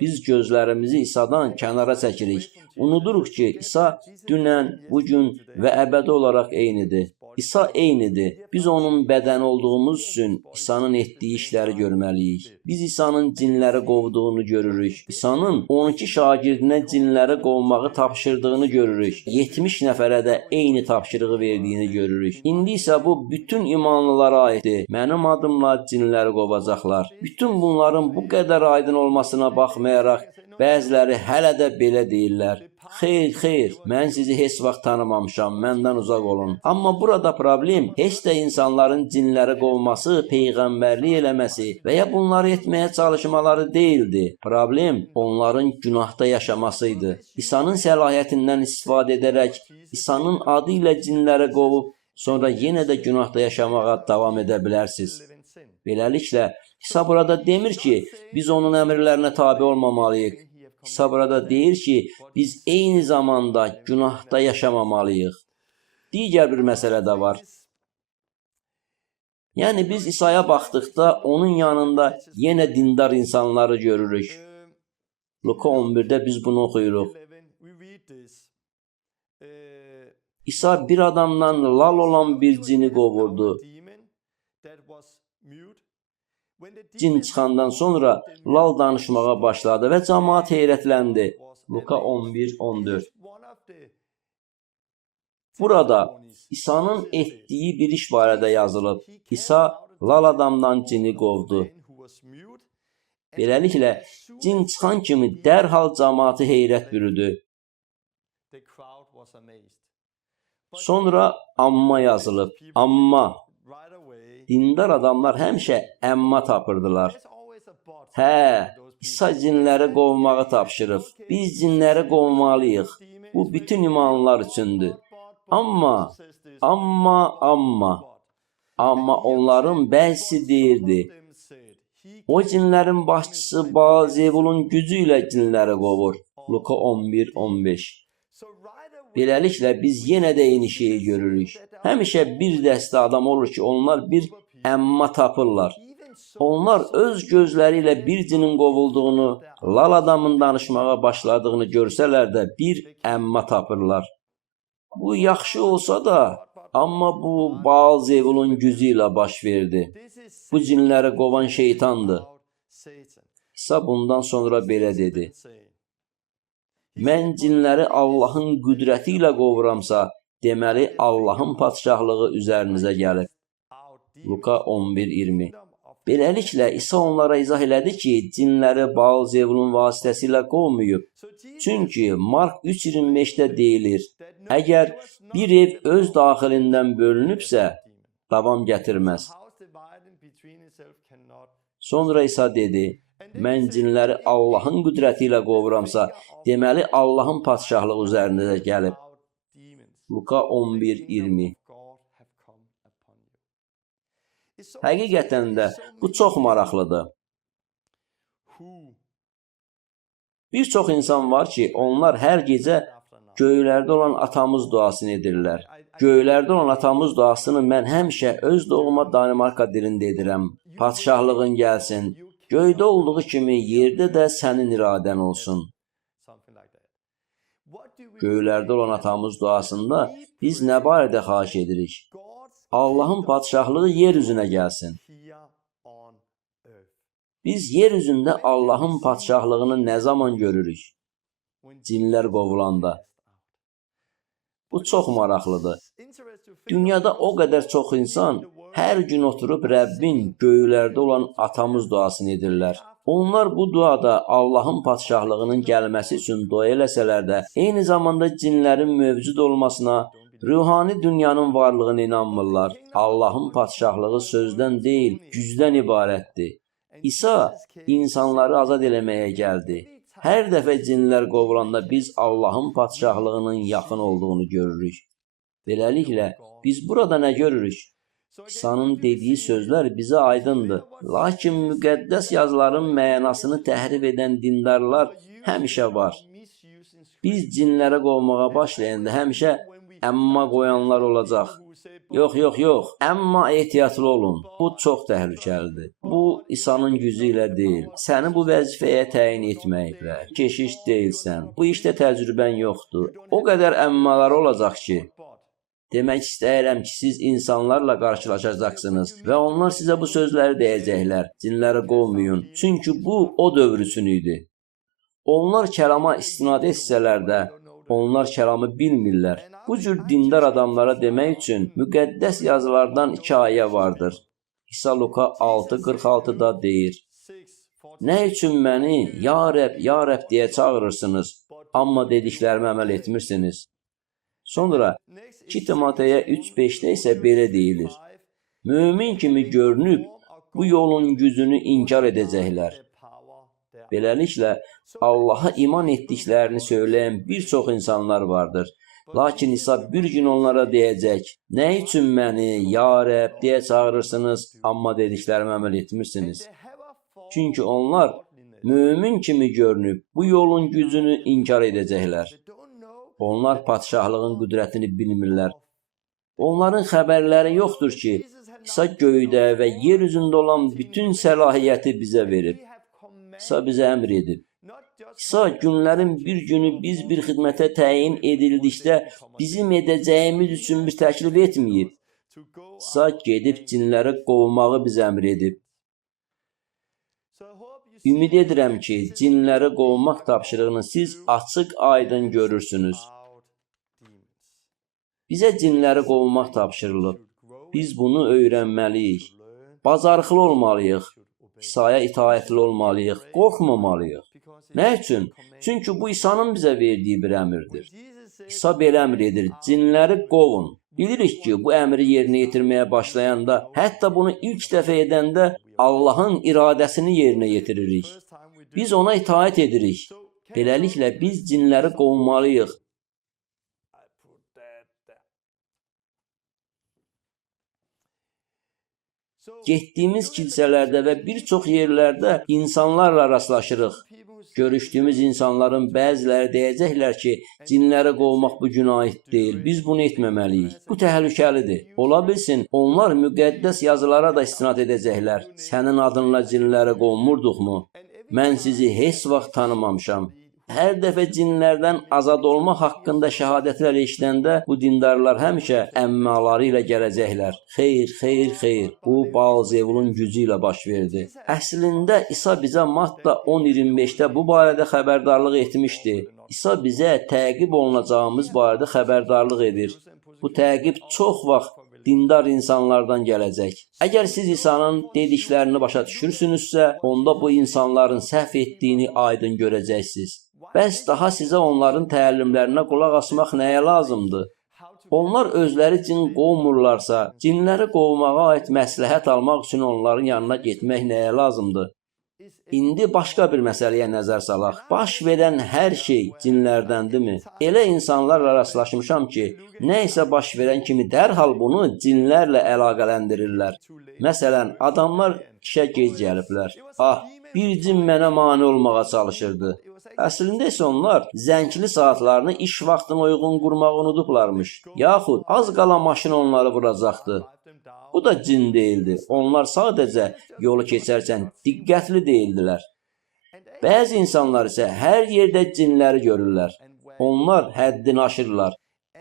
Biz gözlərimizi İsa'dan kənara çəkirik. Unuduruq ki, İsa dünən, bugün və əbədi olaraq eynidir. İsa eynidir. Biz onun bədəni olduğumuz üçün İsa'nın etdiyi işləri görməliyik. Biz İsa'nın cinləri qovduğunu görürük. İsa'nın 12 şagirdinə cinləri qovmağı tapşırdığını görürük. 70 nəfərə də eyni tapşırığı verdiyini görürük. İndi isə bu bütün imanlılara aiddir. Mənim adımla cinləri qovacaqlar. Bütün bunların bu qədər aydın olmasına baxmayaraq, bəziləri hələ də belə deyirlər. Xeyr, mən sizi heç vaxt tanımamışam, məndən uzaq olun. Amma burada problem heç də insanların cinləri qovması, peyğəmbərlik eləməsi və ya bunları etməyə çalışmaları deyildi. Problem onların günahda yaşamasıydı. İsa'nın səlahiyyətindən istifadə edərək, İsa'nın adı ilə cinləri qovub, sonra yenə də günahda yaşamağa davam edə bilərsiniz. Beləliklə, İsa burada demir ki, biz onun əmrlərinə tabe olmamalıyıq. İsa burada deyir ki, biz eyni zamanda günahda yaşamamalıyıq. Digər bir məsələ də var. Yəni biz İsa'ya baxdıqda onun yanında yenə dindar insanları görürük. Luka 11-də biz bunu oxuyuruq. İsa bir adamdan lal olan bir cini qovurdu. Cin çıxandan sonra lal danışmağa başladı və cəmaət heyrətləndi. Luka 11-14. Burada İsa'nın etdiyi bir iş barədə yazılıb. İsa lal adamdan cini qovdu. Beləliklə, cin çıxan kimi dərhal cəmaatı heyrət bürüdü. Sonra amma yazılıb. Amma. Dindar adamlar həmişə əmma tapırdılar. İsa cinləri qovmağı tapşırıb. Biz cinləri qovmalıyıq. Bu bütün imanlılar üçündür. Amma onların bəzisi deyirdi. O cinlərin başçısı Baal-Zebulun gücü ilə cinləri qovur. Luka 11-15. Beləliklə biz yenə də eyni şeyi görürük. Həmişə bir dəstə adam olur ki, onlar bir əmma tapırlar. Onlar öz gözləri ilə bir cinin qovulduğunu, lal adamın danışmağa başladığını görsələr də bir əmma tapırlar. Bu yaxşı olsa da, amma bu Baal-Zebulun gücü ilə baş verdi. Bu cinləri qovan şeytandır. İsa bundan sonra belə dedi. Mən cinləri Allahın qüdrəti ilə qovuramsa, deməli Allahın padşahlığı üzərinizə gəlib. Luka 11-20. Beləliklə, İsa onlara izah elədi ki, cinləri Baal-Zebulun vasitəsilə qovmayıb. Çünki Mark 3.25-də deyilir, əgər bir ev öz daxilindən bölünübsə, davam gətirməz. Sonra İsa dedi, mən cinləri Allahın qüdrəti ilə qovuramsa, deməli Allahın padşahlığı üzərinizə gəlib. Luka 11-20. Həqiqətən də bu çox maraqlıdır. Bir çox insan var ki, onlar hər gecə göylərdə olan atamız duasını edirlər. Göylərdə olan atamız duasını mən həmişə öz doğma Danimarka dilində edirəm. Padşahlığın gəlsin, göydə olduğu kimi yerdə də sənin iradən olsun. Göylərdə olan atamız duasında biz nə barədə xahiş edirik? Allahın padşahlığı yer üzünə gəlsin. Biz yer üzündə Allahın padşahlığını nə zaman görürük? Cinlər qovulanda. Bu çox maraqlıdır. Dünyada o qədər çox insan hər gün oturub Rəbbin göylərdə olan atamız duasını edirlər. Onlar bu duada Allahın padşahlığının gəlməsi üçün dua eləsələr də, eyni zamanda cinlərin mövcud olmasına, ruhani dünyanın varlığına inanmırlar. Allahın padşahlığı sözdən deyil, gücdən ibarətdir. İsa insanları azad eləməyə gəldi. Hər dəfə cinlər qovulanda biz Allahın padşahlığının yaxın olduğunu görürük. Beləliklə, biz burada nə görürük? İsa'nın dediyi sözlər bizə aydındır. Lakin müqəddəs yazıların mənasını təhrif edən dindarlar həmişə var. Biz cinləri qovmağa başlayanda həmişə əmma qoyanlar olacaq. Yox, yox, yox. Amma ehtiyatlı olun. Bu çox təhlükəlidir. Bu İsa'nın gücü ilə deyil. Səni bu vəzifəyə təyin etməyiblər. Keşiş deyilsən. Bu işdə təcrübən yoxdur. O qədər əmmalar olacaq ki, demək istəyirəm ki, siz insanlarla qarşılaşacaqsınız və onlar sizə bu sözləri deyəcəklər. Cinləri qovmayın. Çünki bu o dövr üçün idi. Onlar kəlama istinad etsələr də, onlar kəlamı bilmirlər. Bu cür dindar adamlara demək üçün müqəddəs yazılardan 2 ayə vardır. İsa Luka 6:46-da deyir: Nə üçün məni ya Rəbb deyə çağırırsınız, amma dediklərimə əməl etmirsiniz? Sonra 2 Timoteyə 3:5-də isə belə deyilir: Mömin kimi görünüb bu yolun gücünü inkar edəcəklər. Beləliklə, Allaha iman etdiklərini söyləyən bir çox insanlar vardır. Lakin İsa bir gün onlara deyəcək: Nə üçün məni ya Rəbb deyə çağırırsınız, amma dediklərimə əməl etmirsiniz? Çünki onlar mömin kimi görünüb bu yolun gücünü inkar edəcəklər. Onlar padşahlığın qüdrətini bilmirlər. Onların xəbərləri yoxdur ki, İsa göydə və yer üzündə olan bütün səlahiyyəti bizə verib. İsa bizə əmr edib. İsa günlərin bir günü biz bir xidmətə təyin edildikdə bizim edəcəyimiz üçün bir təklif etməyib. İsa gedib cinləri qovmağı bizə əmr edib. Ümid edirəm ki, cinləri qovmaq tapşırığını siz açıq-aydın görürsünüz. Bizə cinləri qovmaq tapşırılıb. Biz bunu öyrənməliyik. Bacarıqlı olmalıyıq. İsa'ya itaətli olmalıyıq. Qorxmamalıyıq. Nə üçün? Çünki bu İsa'nın bizə verdiyi bir əmrdir. İsa belə əmr edir: cinləri qovun. Bilirik ki, bu əmri yerinə yetirməyə başlayanda, hətta bunu ilk dəfə edəndə Allahın iradəsini yerinə yetiririk. Biz ona itaət edirik. Beləliklə, biz cinləri qovmalıyıq. Getdiyimiz kilsələrdə və bir çox yerlərdə insanlarla rastlaşırıq. Görüşdüyümüz insanların bəziləri deyəcəklər ki, cinləri qovmaq bu günah deyil, biz bunu etməməliyik. Bu təhlükəlidir. Ola bilsin, onlar müqəddəs yazılara da istinad edəcəklər. Sənin adınla cinləri qovmurduqmu? Mən sizi heç vaxt tanımamışam. Hər dəfə cinlərdən azad olmaq haqqında şəhadətlər eşidəndə bu dindarlar həmişə əmmaları ilə gələcəklər. Xeyr, xeyr, xeyr. Bu Baalzebulun gücü ilə baş verdi. Əslində İsa bizə Matta 10:25-də bu barədə xəbərdarlıq etmişdi. İsa bizə təqib olunacağımız barədə xəbərdarlıq edir. Bu təqib çox vaxt dindar insanlardan gələcək. Əgər siz İsa'nın dediklərini başa düşürsünüzsə, onda bu insanların səhv etdiyini aydın görəcəksiniz. Bəs daha sizə onların təlimlərinə qulaq asmaq nəyə lazımdır? Onlar özləri cin qovmurlarsa, cinləri qovmağa aid məsləhət almaq üçün onların yanına getmək nəyə lazımdır? İndi başqa bir məsələyə nəzər salaq. Baş verən hər şey cinlərdəndirmi? Elə insanlarla rastlaşmışam ki, nə isə baş verən kimi dərhal bunu cinlərlə əlaqələndirirlər. Məsələn, adamlar işə gec gəliblər. Bir cin mənə mane olmağa çalışırdı. Əslində isə onlar zəngli saatlarını iş vaxtına uyğun qurmağı unudublarmış. Yaxud az qala maşın onları vuracaqdı. Bu da cin deyildi. Onlar sadəcə yolu keçərkən diqqətli deyildilər. Bəzi insanlar isə hər yerdə cinləri görürlər. Onlar həddini aşırırlar.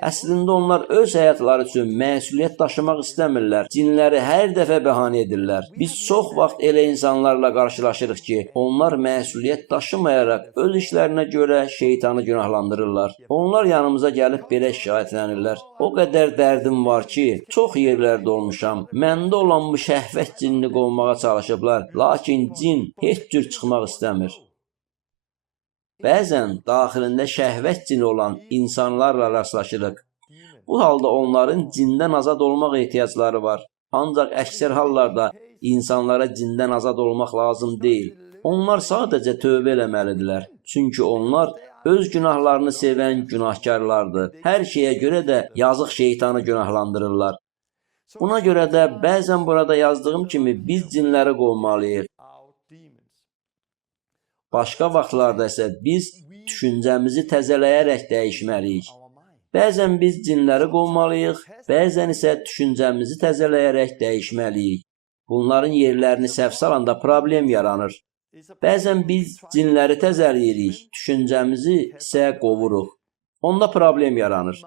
Əslində onlar öz həyatları üçün məsuliyyət daşımaq istəmirlər. Cinləri hər dəfə bəhanə edirlər. Biz çox vaxt elə insanlarla qarşılaşırıq ki, onlar məsuliyyət daşımayaraq öz işlərinə görə şeytanı günahlandırırlar. Onlar yanımıza gəlib belə şikayətlənirlər. O qədər dərdim var ki, çox yerlərdə olmuşam. Məndə olan bu şəhvət cinini qovmağa çalışıblar, lakin cin heç cür çıxmaq istəmir. Bəzən daxilində şəhvət cini olan insanlarla rastlaşırıq. Bu halda onların cindən azad olmaq ehtiyacları var. Ancaq əksər hallarda insanlara cindən azad olmaq lazım deyil. Onlar sadəcə tövbə eləməlidirlər. Çünki onlar öz günahlarını sevən günahkarlardır. Hər şeyə görə də yazıq şeytanı günahlandırırlar. Buna görə də bəzən burada yazdığım kimi biz cinləri qovmalıyıq. Başqa vaxtlarda isə biz düşüncəmizi təzələyərək dəyişməliyik. Bəzən biz cinləri qovmalıyıq, bəzən isə düşüncəmizi təzələyərək dəyişməliyik. Bunların yerlərini səhv salanda problem yaranır. Bəzən biz cinləri təzələyirik, düşüncəmizi isə qovuruq. Onda problem yaranır.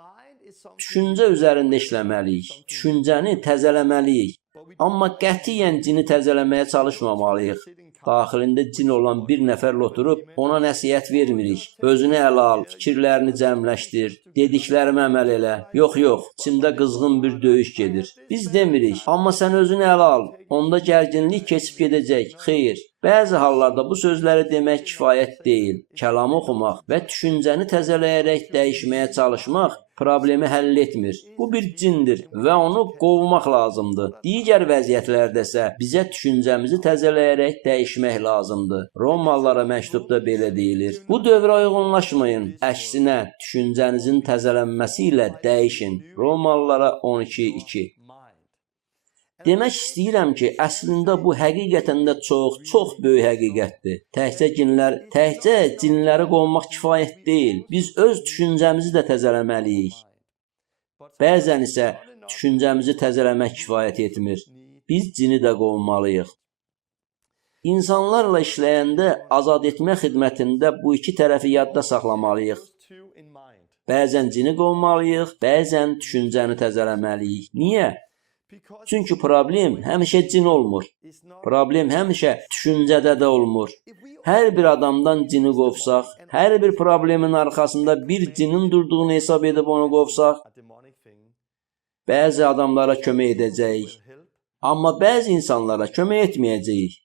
Düşüncə üzərində işləməliyik, düşüncəni təzələməliyik. Amma qətiyyən cini təzələməyə çalışmamalıyıq. Daxilində cin olan bir nəfərlə oturub ona nəsihət vermirik. Özünü ələ al, fikirlərini cəmləşdir, dediklərimə əməl elə. Yox, içimdə qızğın bir döyüş gedir. Biz demirik, amma sən özünü ələ al, onda gərginlik keçib gedəcək. Xeyr. Bəzi hallarda bu sözləri demək kifayət deyil. Kəlamı oxumaq və düşüncəni təzələyərək dəyişməyə çalışmaq problemi həll etmir. Bu bir cindir və onu qovmaq lazımdır. Digər vəziyyətlərdə isə bizə düşüncəmizi təzələyərək dəyişmək lazımdır. Romalılara məktubda belə deyilir. Bu dövrə uyğunlaşmayın. Əksinə, düşüncənizin təzələnməsi ilə dəyişin. Romalılara 12:2. Demək istəyirəm ki, əslində bu həqiqətən də çox böyük həqiqətdir. Təkcə cinləri qovmaq kifayət deyil. Biz öz düşüncəmizi də təzələməliyik. Bəzən isə düşüncəmizi təzələmək kifayət etmir. Biz cini də qovmalıyıq. İnsanlarla işləyəndə azad etmə xidmətində bu iki tərəfi yadda saxlamalıyıq. Bəzən cini qovmalıyıq, bəzən düşüncəni təzələməliyik. Niyə? Çünki problem həmişə cin olmur. Problem həmişə düşüncədə də olmur. Hər bir adamdan cini qovsaq, hər bir problemin arxasında bir cinin durduğunu hesab edib onu qovsaq, bəzi adamlara kömək edəcəyik. Amma bəzi insanlara kömək etməyəcəyik.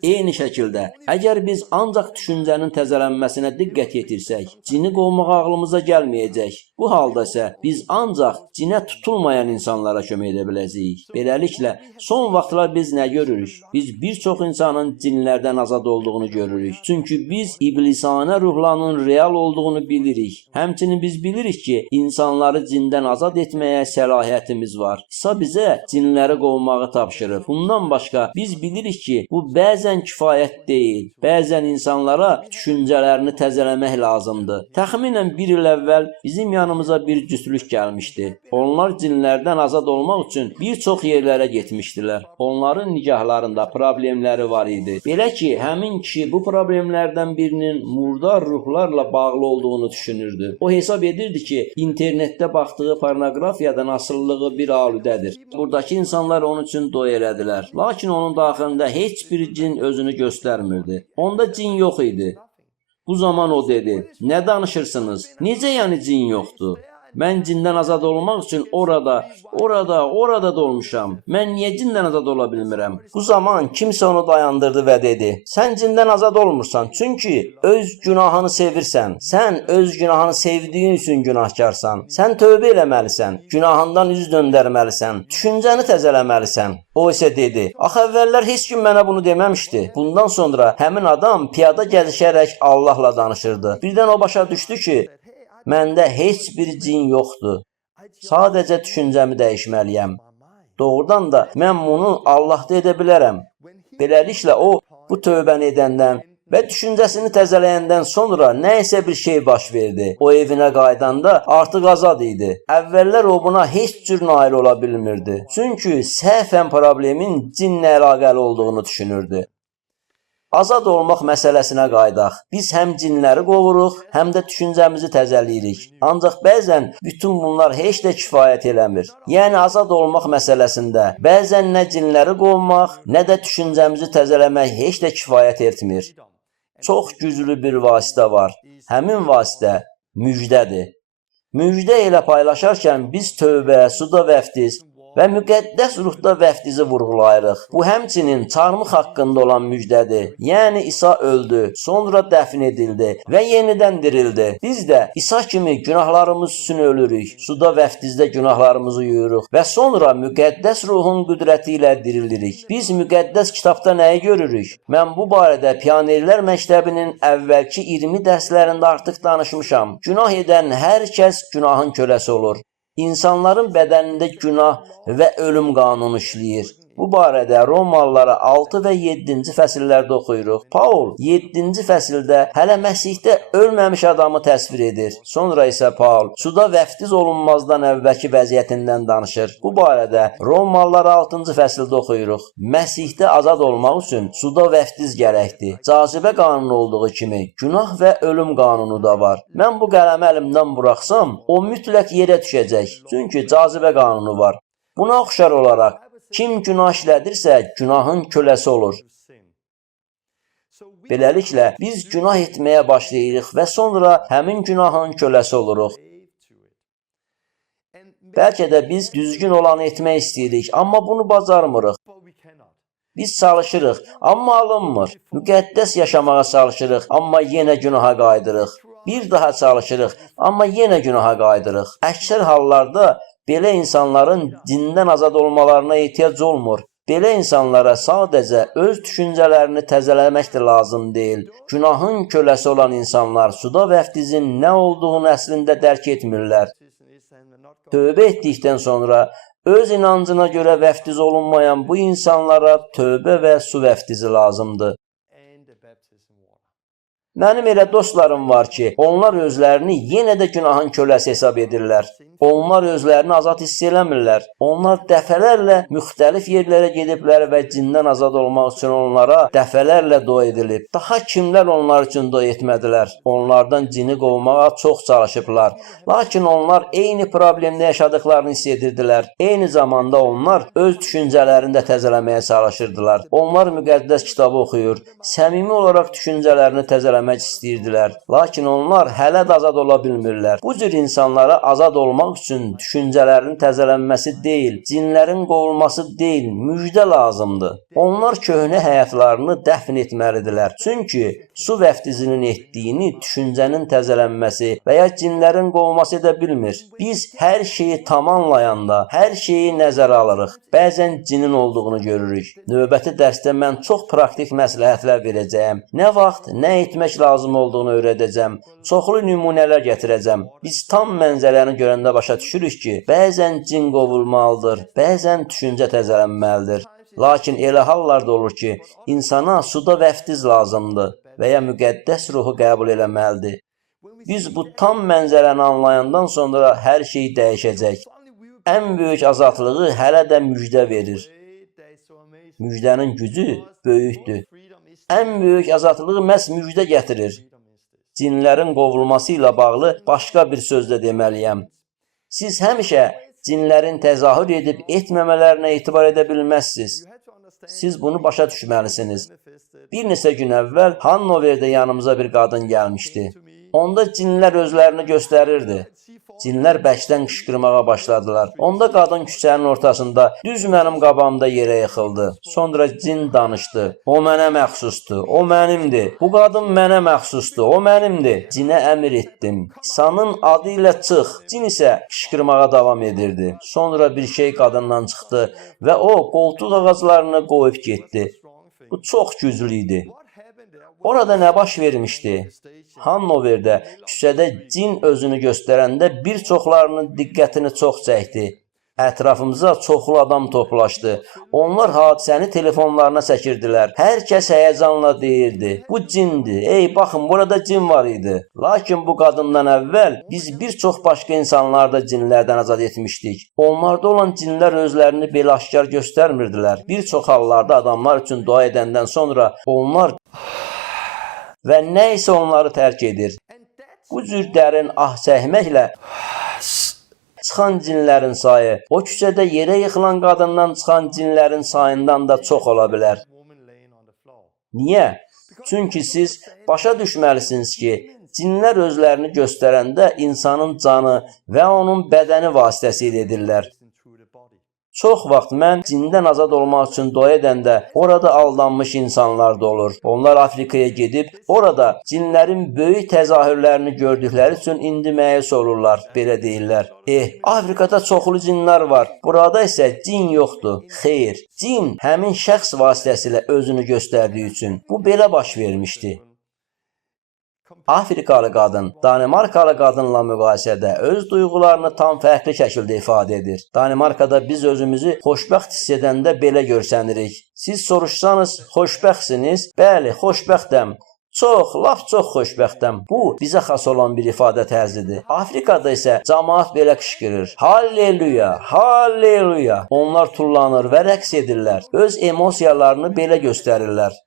Eyni şəkildə, əgər biz ancaq düşüncənin təzələnməsinə diqqət yetirsək, cini qovmaq ağlımıza gəlməyəcək. Bu halda isə biz ancaq cinə tutulmayan insanlara kömək edə biləcəyik. Beləliklə, son vaxtlar biz nə görürük? Biz bir çox insanın cinlərdən azad olduğunu görürük. Çünki biz iblisanə ruhlarının real olduğunu bilirik. Həmçinin biz bilirik ki, insanları cindən azad etməyə səlahiyyətimiz var. İsa bizə cinləri qovmağı tapşırıb. Bundan başqa, biz bilirik ki, bu bəzən kifayət deyil. Bəzən insanlara düşüncələrini təzələmək lazımdır. Təxminən bir il əvvəl bizim yanımıza bir cütlük gəlmişdi. Onlar cinlərdən azad olmaq üçün bir çox yerlərə getmişdilər. Onların nikahlarında problemləri var idi. Belə ki, həmin kişi bu problemlərdən birinin murdar ruhlarla bağlı olduğunu düşünürdü. O hesab edirdi ki, internetdə baxdığı pornoqrafiyadan asılılığı bir alüdədir. Buradakı insanlar onun üçün doy elədilər. Lakin onun daxilində heç bir cin özünü göstərmirdi. Onda cin yox idi. Bu zaman o dedi, nə danışırsınız? Necə yəni cin yoxdur? Mən cindən azad olmaq üçün orada da olmuşam. Mən niyə cindən azad ola bilmirəm? Bu zaman kimsə onu dayandırdı və dedi, sən cindən azad olmursan, çünki öz günahını sevirsən. Sən öz günahını sevdiyin üçün günahkarsan. Sən tövbə eləməlisən, günahından üz döndərməlisən, düşüncəni təzələməlisən. O isə dedi, axı əvvəllər heç kim mənə bunu deməmişdi. Bundan sonra həmin adam piyada gəzişərək Allahla danışırdı. Birdən o başa düşdü ki, məndə heç bir cin yoxdur. Sadəcə düşüncəmi dəyişməliyəm. Doğrudan da mən bunu Allahda edə bilərəm. Beləliklə o, bu tövbəni edəndən və düşüncəsini təzələyəndən sonra nə isə bir şey baş verdi. O evinə qaydanda artıq azad idi. Əvvəllər o buna heç cür nail ola bilmirdi. Çünki səhvən problemin cinlə əlaqəli olduğunu düşünürdü. Azad olmaq məsələsinə qaydaq. Biz həm cinləri qovuruq, həm də düşüncəmizi təzələyirik. Ancaq bəzən bütün bunlar heç də kifayət eləmir. Yəni azad olmaq məsələsində bəzən nə cinləri qovmaq, nə də düşüncəmizi təzələmək heç də kifayət etmir. Çox güclü bir vasitə var. Həmin vasitə müjdədir. Müjdə ilə paylaşarkən biz tövbə, suda vəftiz və müqəddəs ruhda vəftizi vurğulayırıq. Bu həmçinin çarmıx haqqında olan müjdədir. Yəni İsa öldü, sonra dəfn edildi və yenidən dirildi. Biz də İsa kimi günahlarımız üçün ölürük, suda vəftizdə günahlarımızı yuyuruq və sonra müqəddəs ruhun qüdrəti ilə dirilirik. Biz müqəddəs kitabda nəyi görürük? Mən bu barədə Pionerlər Məktəbinin əvvəlki 20 dərslərində artıq danışmışam. Günah edən hər kəs günahın köləsi olur. İnsanların bədənində günah və ölüm qanunu işləyir. Bu barədə Romalılara 6 və 7-ci fəsillərdə oxuyuruq. Paul 7-ci fəsildə hələ Məsihdə ölməmiş adamı təsvir edir. Sonra isə Paul suda vəftiz olunmazdan əvvəlki vəziyyətindən danışır. Bu barədə Romalılara 6-cı fəsildə oxuyuruq. Məsihdə azad olmaq üçün suda vəftiz gərəkdir. Cazibə qanunu olduğu kimi günah və ölüm qanunu da var. Mən bu qələmi əlimdən buraxsam, o mütləq yerə düşəcək. Çünki cazibə qanunu var. Buna oxşar olaraq, kim günah işlədirsə, günahın köləsi olur. Beləliklə, biz günah etməyə başlayırıq və sonra həmin günahın köləsi oluruq. Bəlkə də biz düzgün olanı etmək istəyirik, amma bunu bacarmırıq. Biz çalışırıq, amma alınmır. Müqəddəs yaşamağa çalışırıq, amma yenə günaha qayıdırıq. Bir daha çalışırıq, amma yenə günaha qayıdırıq. Əksər hallarda belə insanların dindən azad olmalarına ehtiyac olmur. Belə insanlara sadəcə öz düşüncələrini təzələmək də lazım deyil. Günahın köləsi olan insanlar suda vəftizin nə olduğunu əslində dərk etmirlər. Tövbə etdikdən sonra öz inancına görə vəftiz olunmayan bu insanlara tövbə və su vəftizi lazımdır. Mənim elə dostlarım var ki, onlar özlərini yenə də günahın köləsi hesab edirlər. Onlar özlərini azad hiss eləmirlər. Onlar dəfələrlə müxtəlif yerlərə gediblər və cindən azad olmaq üçün onlara dəfələrlə dua edilib. Daha kimlər onlar üçün dua etmədilər? Onlardan cini qovmağa çox çalışıblar. Lakin onlar eyni problemdə yaşadıklarını hiss edirdilər. Eyni zamanda onlar öz düşüncələrini də təzələməyə çalışırdılar. Onlar müqəddəs kitabı oxuyur, səmimi olaraq düşüncələrini təzələmək istəyirdilər. Lakin onlar hələ də azad ola bilmirlər. Bu cür insanlara azad olmaq üçün düşüncələrin təzələnməsi deyil, cinlərin qovulması deyil, müjdə lazımdır. Onlar köhnə həyatlarını dəfn etməlidirlər. Çünki su vəftizinin etdiyini düşüncənin təzələnməsi və ya cinlərin qovulması edə bilmir. Biz hər şeyi tamamlayanda, hər şeyi nəzərə alırıq. Bəzən cinin olduğunu görürük. Növbəti dərsdə mən çox praktik məsləhətlər verəcəyəm. Nə vaxt, nə etmək lazım olduğunu öyrədəcəm. Çoxlu nümunələr gətirəcəm. Biz tam mənzərəni görəndə başa düşürük ki, bəzən cin qovulmalıdır, bəzən düşüncə təzələnməlidir. Lakin elə hallarda olur ki, insana suda vəftiz lazımdır və ya müqəddəs ruhu qəbul eləməlidir. Biz bu tam mənzərəni anlayandan sonra hər şey dəyişəcək. Ən böyük azadlığı hələ də müjdə verir. Müjdənin gücü böyükdür. Ən böyük azadlığı məhz müjdə gətirir. Cinlərin qovulması ilə bağlı başqa bir söz də deməliyəm. Siz həmişə cinlərin təzahür edib etməmələrinə etibar edə bilməzsiniz. Siz bunu başa düşməlisiniz. Bir neçə gün əvvəl Hannoverdə yanımıza bir qadın gəlmişdi. Onda cinlər özlərini göstərirdi. Cinlər bəkdən qışqırmağa başladılar. Onda qadın küçənin ortasında düz mənim qabağımda yerə yıxıldı. Sonra cin danışdı. O mənə məxsusdur, o mənimdir. Bu qadın mənə məxsusdur, o mənimdir. Cinə əmr etdim. İsa'nın adı ilə çıx. Cin isə qışqırmağa davam edirdi. Sonra bir şey qadından çıxdı və o qoltuq ağaclarını qoyub getdi. Bu çox güclü idi. Orada nə baş vermişdi? Hannoverdə küçədə cin özünü göstərəndə bir çoxlarının diqqətini çox çəkdi. Ətrafımıza çoxlu adam toplaşdı. Onlar hadisəni telefonlarına çəkirdilər. Hər kəs həyəcanla deyirdi. Bu cindir. Ey, baxın, burada cin var idi. Lakin bu qadından əvvəl biz bir çox başqa insanları da cinlərdən azad etmişdik. Onlarda olan cinlər özlərini belə aşkar göstərmirdilər. Bir çox hallarda adamlar üçün dua edəndən sonra onlar və nə isə onları tərk edir. Bu cür dərin ah çəkməklə çıxan cinlərin sayı, o küçədə yerə yıxılan qadından çıxan cinlərin sayından da çox ola bilər. Niyə? Çünki siz başa düşməlisiniz ki, cinlər özlərini göstərəndə insanın canı və onun bədəni vasitəsilə edirlər. Çox vaxt mən cindən azad olmaq üçün dua edəndə orada aldanmış insanlar da olur. Onlar Afrikaya gedib, orada cinlərin böyük təzahürlərini gördükləri üçün indi məyus olurlar, belə deyirlər. Afrikada çoxlu cinlər var, burada isə cin yoxdur. Xeyr, cin həmin şəxs vasitəsilə özünü göstərdiyi üçün bu belə baş vermişdi. Afrikalı qadın Danimarkalı qadınla müqayisədə öz duyğularını tam fərqli şəkildə ifadə edir. Danimarkada biz özümüzü xoşbəxt hiss edəndə belə görsənirik. Siz soruşsanız, xoşbəxtsiniz? Bəli, xoşbəxtəm. Çox, lap çox xoşbəxtəm. Bu, bizə xas olan bir ifadə tərzidir. Afrikada isə cəmaət belə qışqırır. Halleluya, halleluya. Onlar tullanır və rəqs edirlər. Öz emosiyalarını belə göstərirlər.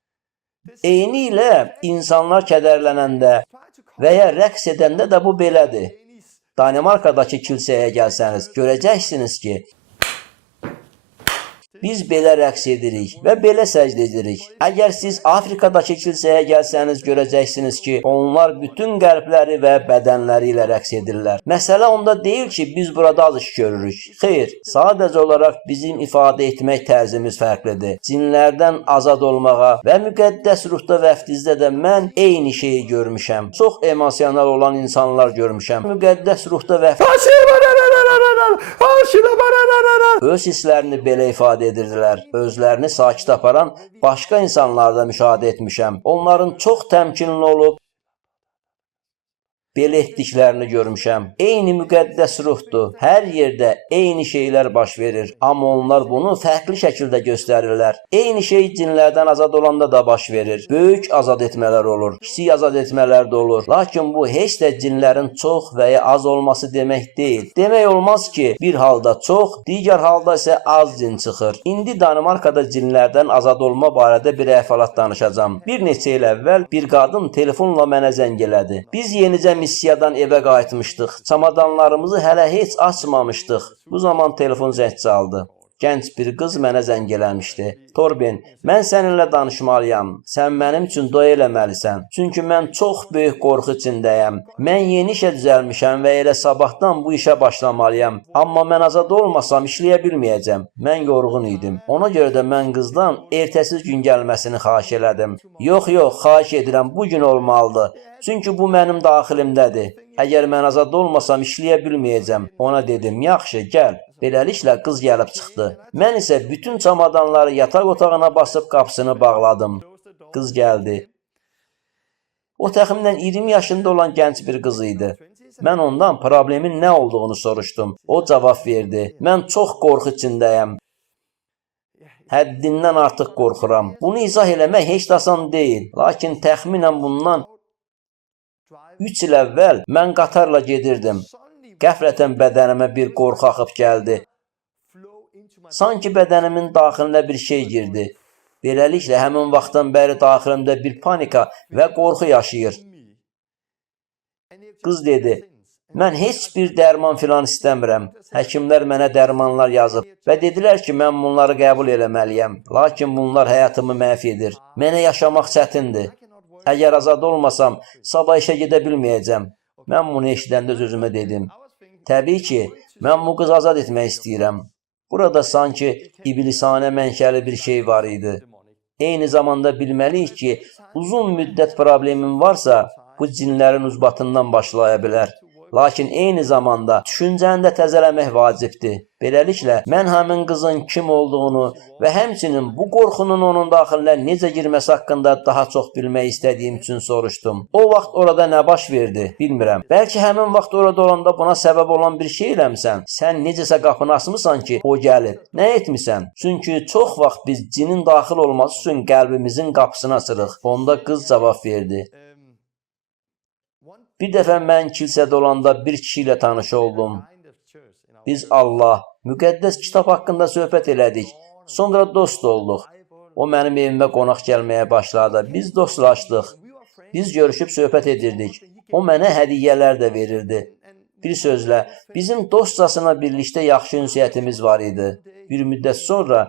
Eyni ilə insanlar kədərlənəndə və ya rəqs edəndə də bu belədir. Danimarkadakı kilsəyə gəlsəniz, görəcəksiniz ki, biz belə rəqs edirik və belə səcdə edirik. Əgər siz Afrikadakı kilsəyə gəlsəniz, görəcəksiniz ki, onlar bütün qəlbləri və bədənləri ilə rəqs edirlər. Məsələ onda deyil ki, biz burada az iş görürük. Xeyr, sadəcə olaraq bizim ifadə etmək tərzimiz fərqlidir. Cinlərdən azad olmağa və müqəddəs ruhda vəftizdə də mən eyni şeyi görmüşəm. Çox emosional olan insanlar görmüşəm. Müqəddəs ruhda öz hisslərini belə ifadə edirdilər. Özlərini sakit aparan başqa insanlarda müşahidə etmişəm. Onların çox təmkinli olub belə etdiklərini görmüşəm. Eyni müqəddəs ruhdur. Hər yerdə eyni şeylər baş verir. Amma onlar bunu fərqli şəkildə göstərirlər. Eyni şey cinlərdən azad olanda da baş verir. Böyük azad etmələr olur. Kiçik azad etmələr də olur. Lakin bu heç də cinlərin çox və ya az olması demək deyil. Demək olmaz ki, bir halda çox, digər halda isə az cin çıxır. İndi Danimarkada cinlərdən azad olma barədə bir əhvalat danışacağam. Bir neçə il əvvəl bir qadın telefonla mənə zəng elədi. Biz yenicə missiyadan evə qayıtmışdıq. Çamadanlarımızı hələ heç açmamışdıq. Bu zaman telefon zəng çaldı. Gənc bir qız mənə zəng eləmişdi. Torben, mən səninlə danışmalıyam. Sən mənim üçün dua eləməlisən. Çünki mən çox böyük qorxu içindəyəm. Mən yeni işə düzəlmişəm və elə sabahdan bu işə başlamalıyam. Amma mən azad olmasam işləyə bilməyəcəm. Mən yorğun idim. Ona görə də mən qızdan ertəsi gün gəlməsini xahiş elədim. Yox, xahiş edirəm, bu gün olmalıdır. Çünki bu mənim daxilimdədir. Əgər mən azad olmasam işləyə bilməyəcəm. Ona dedim, yaxşı, gəl. Beləliklə qız gəlib çıxdı. Mən isə bütün çamadanları yataq otağına basıb qapısını bağladım. Qız gəldi. O təxminən 20 yaşında olan gənc bir qız idi. Mən ondan problemin nə olduğunu soruşdum. O cavab verdi. Mən çox qorxu içindəyəm. Həddindən artıq qorxuram. Bunu izah eləmək heç də asan deyil. Lakin təxminən bundan 3 il əvvəl mən qatarla gedirdim. Qəflətən bədənimə bir qorxu axıb gəldi. Sanki bədənimin daxilinə bir şey girdi. Beləliklə, həmin vaxtdan bəri daxilimdə bir panika və qorxu yaşayır. Qız dedi, mən heç bir dərman filan istəmirəm. Həkimlər mənə dərmanlar yazıb və dedilər ki, mən bunları qəbul eləməliyəm. Lakin bunlar həyatımı məhv edir. Mənə yaşamaq çətindir. Əgər azad olmasam, sabah işə gedə bilməyəcəm. Mən bunu eşidəndə özümə dedim. Təbii ki, mən bu qızı azad etmək istəyirəm. Burada sanki iblisanə mənşəli bir şey var idi. Eyni zamanda bilməliyik ki, uzun müddət problemin varsa, bu cinlərin uzbatından başlaya bilər. Lakin eyni zamanda düşüncəni də təzələmək vacibdir. Beləliklə, mən həmin qızın kim olduğunu və həmçinin bu qorxunun onun daxilinə necə girməsi haqqında daha çox bilmək istədiyim üçün soruşdum. O vaxt orada nə baş verdi, bilmirəm. Bəlkə həmin vaxt orada olanda buna səbəb olan bir şey eləmisən. Sən necəsə qapını açmısan ki, o gəlib. Nə etmisən? Çünki çox vaxt biz cinin daxil olması üçün qəlbimizin qapısını açırıq. Onda qız cavab verdi. Bir dəfə mən kilsədə olanda bir kişi ilə tanış oldum. Biz Allah, müqəddəs kitab haqqında söhbət elədik. Sonra dost olduq. O mənim evimə qonaq gəlməyə başladı. Biz dostlaşdıq. Biz görüşüb söhbət edirdik. O mənə hədiyyələr də verirdi. Bir sözlə, bizim dostcasına birlikdə yaxşı ünsiyyətimiz var idi. Bir müddət sonra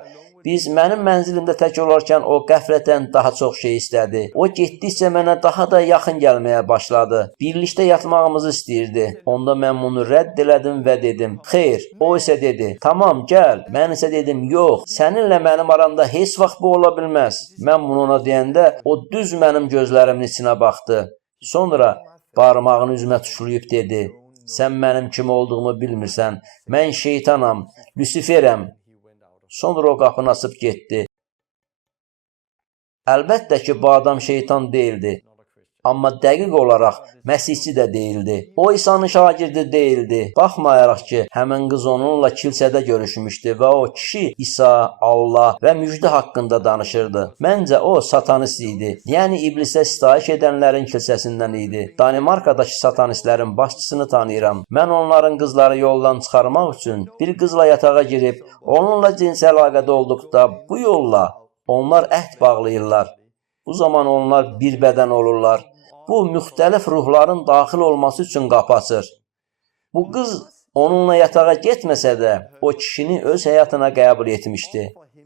biz mənim mənzilimdə tək olarkən o qəflətən daha çox şey istədi. O getdikcə mənə daha da yaxın gəlməyə başladı. Birlikdə yatmağımızı istəyirdi. Onda mən bunu rədd elədim və dedim, xeyr. O isə dedi, tamam gəl. Mən isə dedim, yox. Səninlə mənim aramda heç vaxt bu ola bilməz. Mən bunu ona deyəndə o düz mənim gözlərimin içinə baxdı. Sonra barmağını üzümə tuşlayıb dedi, sən mənim kim olduğumu bilmirsən. Mən şeytanam, Lusiferəm. Sonra o qapını açıb getdi. Əlbəttə ki, bu adam şeytan deyildi. Amma dəqiq olaraq Məsihçi də deyildi. O İsa'nın şagirdi deyildi. Baxmayaraq ki, həmin qız onunla kilsədə görüşmüşdü və o kişi İsa, Allah və müjdə haqqında danışırdı. Məncə o satanist idi. Yəni iblisə sitayiş edənlərin kilsəsindən idi. Danimarkadakı satanistlərin başçısını tanıyıram. Mən onların qızları yoldan çıxarmaq üçün bir qızla yatağa girib, onunla cinsi əlaqədə olduqda bu yolla onlar əhd bağlayırlar. Bu zaman onlar bir bədən olurlar. Bu, müxtəlif ruhların daxil olması üçün qapı açır. Bu qız onunla yatağa getməsə də, o kişini öz həyatına qəbul etmişdi.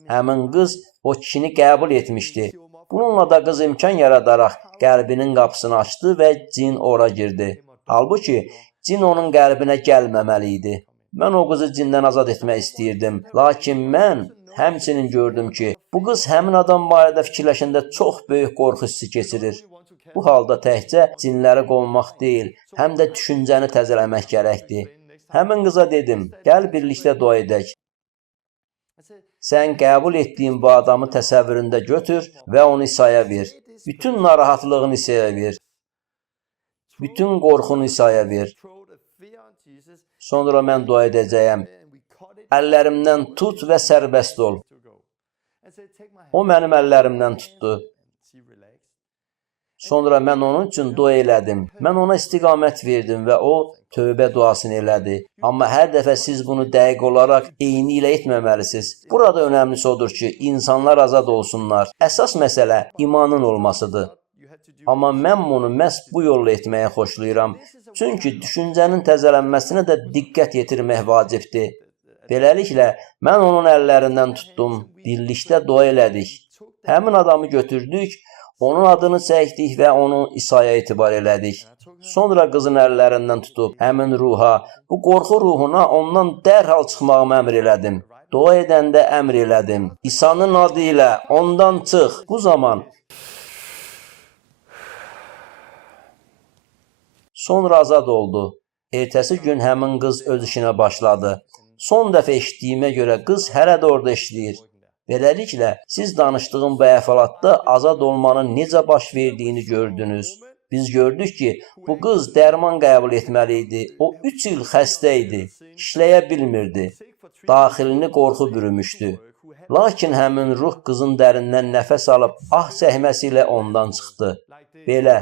Həmin qız o kişini qəbul etmişdi. Bununla da qız imkan yaradaraq qəlbinin qapısını açdı və cin ora girdi. Halbuki, cin onun qəlbinə gəlməməli idi. Mən o qızı cindən azad etmək istəyirdim. Lakin mən həmçinin gördüm ki, bu qız həmin adam barədə fikirləşəndə çox böyük qorxu hissi keçirir. Bu halda təkcə cinləri qovmaq deyil, həm də düşüncəni təzələmək gərəkdir. Həmin qıza dedim, gəl birlikdə dua edək. Sən qəbul etdiyin bu adamı təsəvvüründə götür və onu İsa'ya ver. Bütün narahatlığını İsa'ya ver. Bütün qorxunu İsa'ya ver. Sonra mən dua edəcəyəm. Əllərimdən tut və sərbəst ol. O mənim əllərimdən tutdu. Sonra mən onun üçün dua elədim. Mən ona istiqamət verdim və o tövbə duasını elədi. Amma hər dəfə siz bunu dəqiq olaraq eyni ilə etməməlisiniz. Burada önəmlisi odur ki, insanlar azad olsunlar. Əsas məsələ imanın olmasıdır. Amma mən bunu məhz bu yolla etməyə xoşlayıram. Çünki düşüncənin təzələnməsinə də diqqət yetirmək vacibdir. Beləliklə, mən onun əllərindən tutdum, birlikdə dua elədik. Həmin adamı götürdük, onun adını çəkdik və onu İsa'ya etibar elədik. Sonra qızın əllərindən tutub, həmin ruha, bu qorxu ruhuna ondan dərhal çıxmağımı əmr elədim. Dua edəndə əmr elədim. İsa'nın adı ilə ondan çıx. Bu zaman sonra azad oldu. Ertəsi gün həmin qız öz işinə başladı. Son dəfə eşitdiyimə görə qız hələ də orada işləyir. Beləliklə, siz danışdığım bu əhvalatda azad olmanın necə baş verdiyini gördünüz. Biz gördük ki, bu qız dərman qəbul etməli idi. O 3 il xəstə idi, işləyə bilmirdi. Daxilini qorxu bürümüşdü. Lakin həmin ruh qızın dərindən nəfəs alıb ah çəkməsi ilə ondan çıxdı. Belə.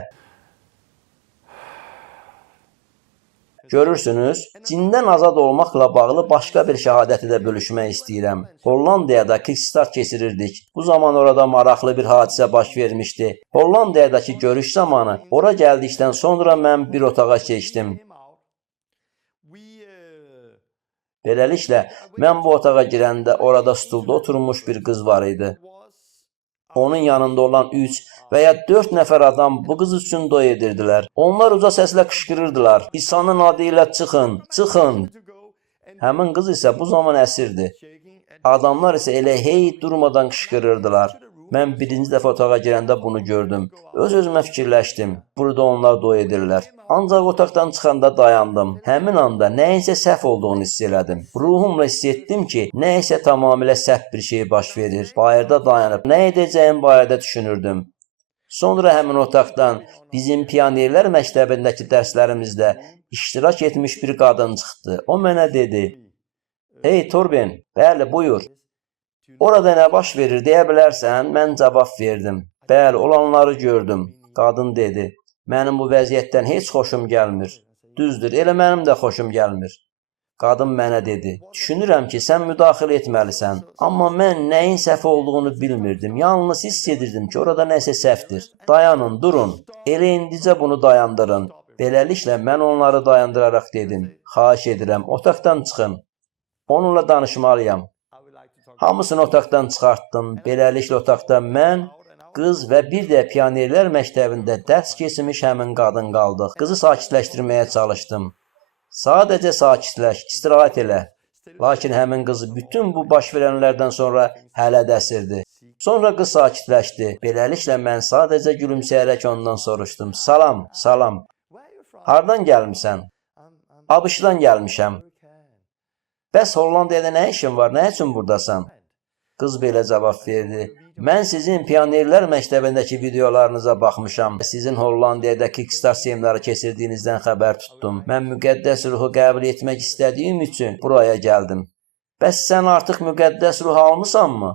Görürsünüz, cindən azad olmaqla bağlı başqa bir şəhadəti də bölüşmək istəyirəm. Hollandiyada kickstart keçirirdik. Bu zaman orada maraqlı bir hadisə baş vermişdi. Hollandiyadakı görüş zamanı ora gəldikdən sonra mən bir otağa keçdim. Beləliklə, mən bu otağa girəndə orada stulda oturmuş bir qız var idi. Onun yanında olan 3 və ya 4 nəfər adam bu qız üçün dua edirdilər. Onlar uca səslə qışqırırdılar. İsa'nın adı ilə çıxın, çıxın. Həmin qız isə bu zaman əsirdi. Adamlar isə elə hey durmadan qışqırırdılar. Mən birinci dəfə otağa girəndə bunu gördüm. Öz-özümə fikirləşdim. Burada onlar dua edirlər. Ancaq otaqdan çıxanda dayandım. Həmin anda nəyinsə səhv olduğunu hiss elədim. Ruhumla hiss etdim ki, nəyinsə tamamilə səhv bir şey baş verir. Bayırda dayanıb nə edəcəyim barədə düşünürdüm. Sonra həmin otaqdan bizim Pionerlər məktəbindəki dərslərimizdə iştirak etmiş bir qadın çıxdı. O mənə dedi, "Hey Torben, bəli, buyur. Orada nə baş verir deyə bilərsən?" Mən cavab verdim. "Bəli, olanları gördüm." Qadın dedi, "Mənim bu vəziyyətdən heç xoşum gəlmir." Düzdür, elə mənim də xoşum gəlmir. Qadın mənə dedi, "Düşünürəm ki, sən müdaxilə etməlisən." Amma mən nəyin səhv olduğunu bilmirdim. Yalnız hiss edirdim ki, orada nəsə səhvdir. "Dayanın, durun. Elə indicə bunu dayandırın." Beləliklə, mən onları dayandıraraq dedim, "Xahiş edirəm, otaqdan çıxın. Onunla danışmalıyam." Hamısını otaqdan çıxartdım. Beləliklə otaqda mən, qız və bir də Pionerlər məktəbində dərs keçmiş həmin qadın qaldıq. Qızı sakitləşdirməyə çalışdım. "Sadəcə sakitləş, istirahət elə." Lakin həmin qız bütün bu baş verənlərdən sonra hələ də əsirdi. Sonra qız sakitləşdi. Beləliklə mən sadəcə gülümsəyərək ondan soruşdum. "Salam, salam. Hardan gəlmisən?" "ABŞ-dan gəlmişəm." "Bəs Hollandiyada nə işin var? Nə üçün burdasan?" Qız belə cavab verdi. Mən sizin Pionerlər məktəbindəki videolarınıza baxmışam. Sizin Hollandiyada Kickstart seminarı keçirdiyinizdən xəbər tutdum. Mən müqəddəs ruhu qəbul etmək istədiyim üçün buraya gəldim. Bəs sən artıq müqəddəs ruh almısanmı?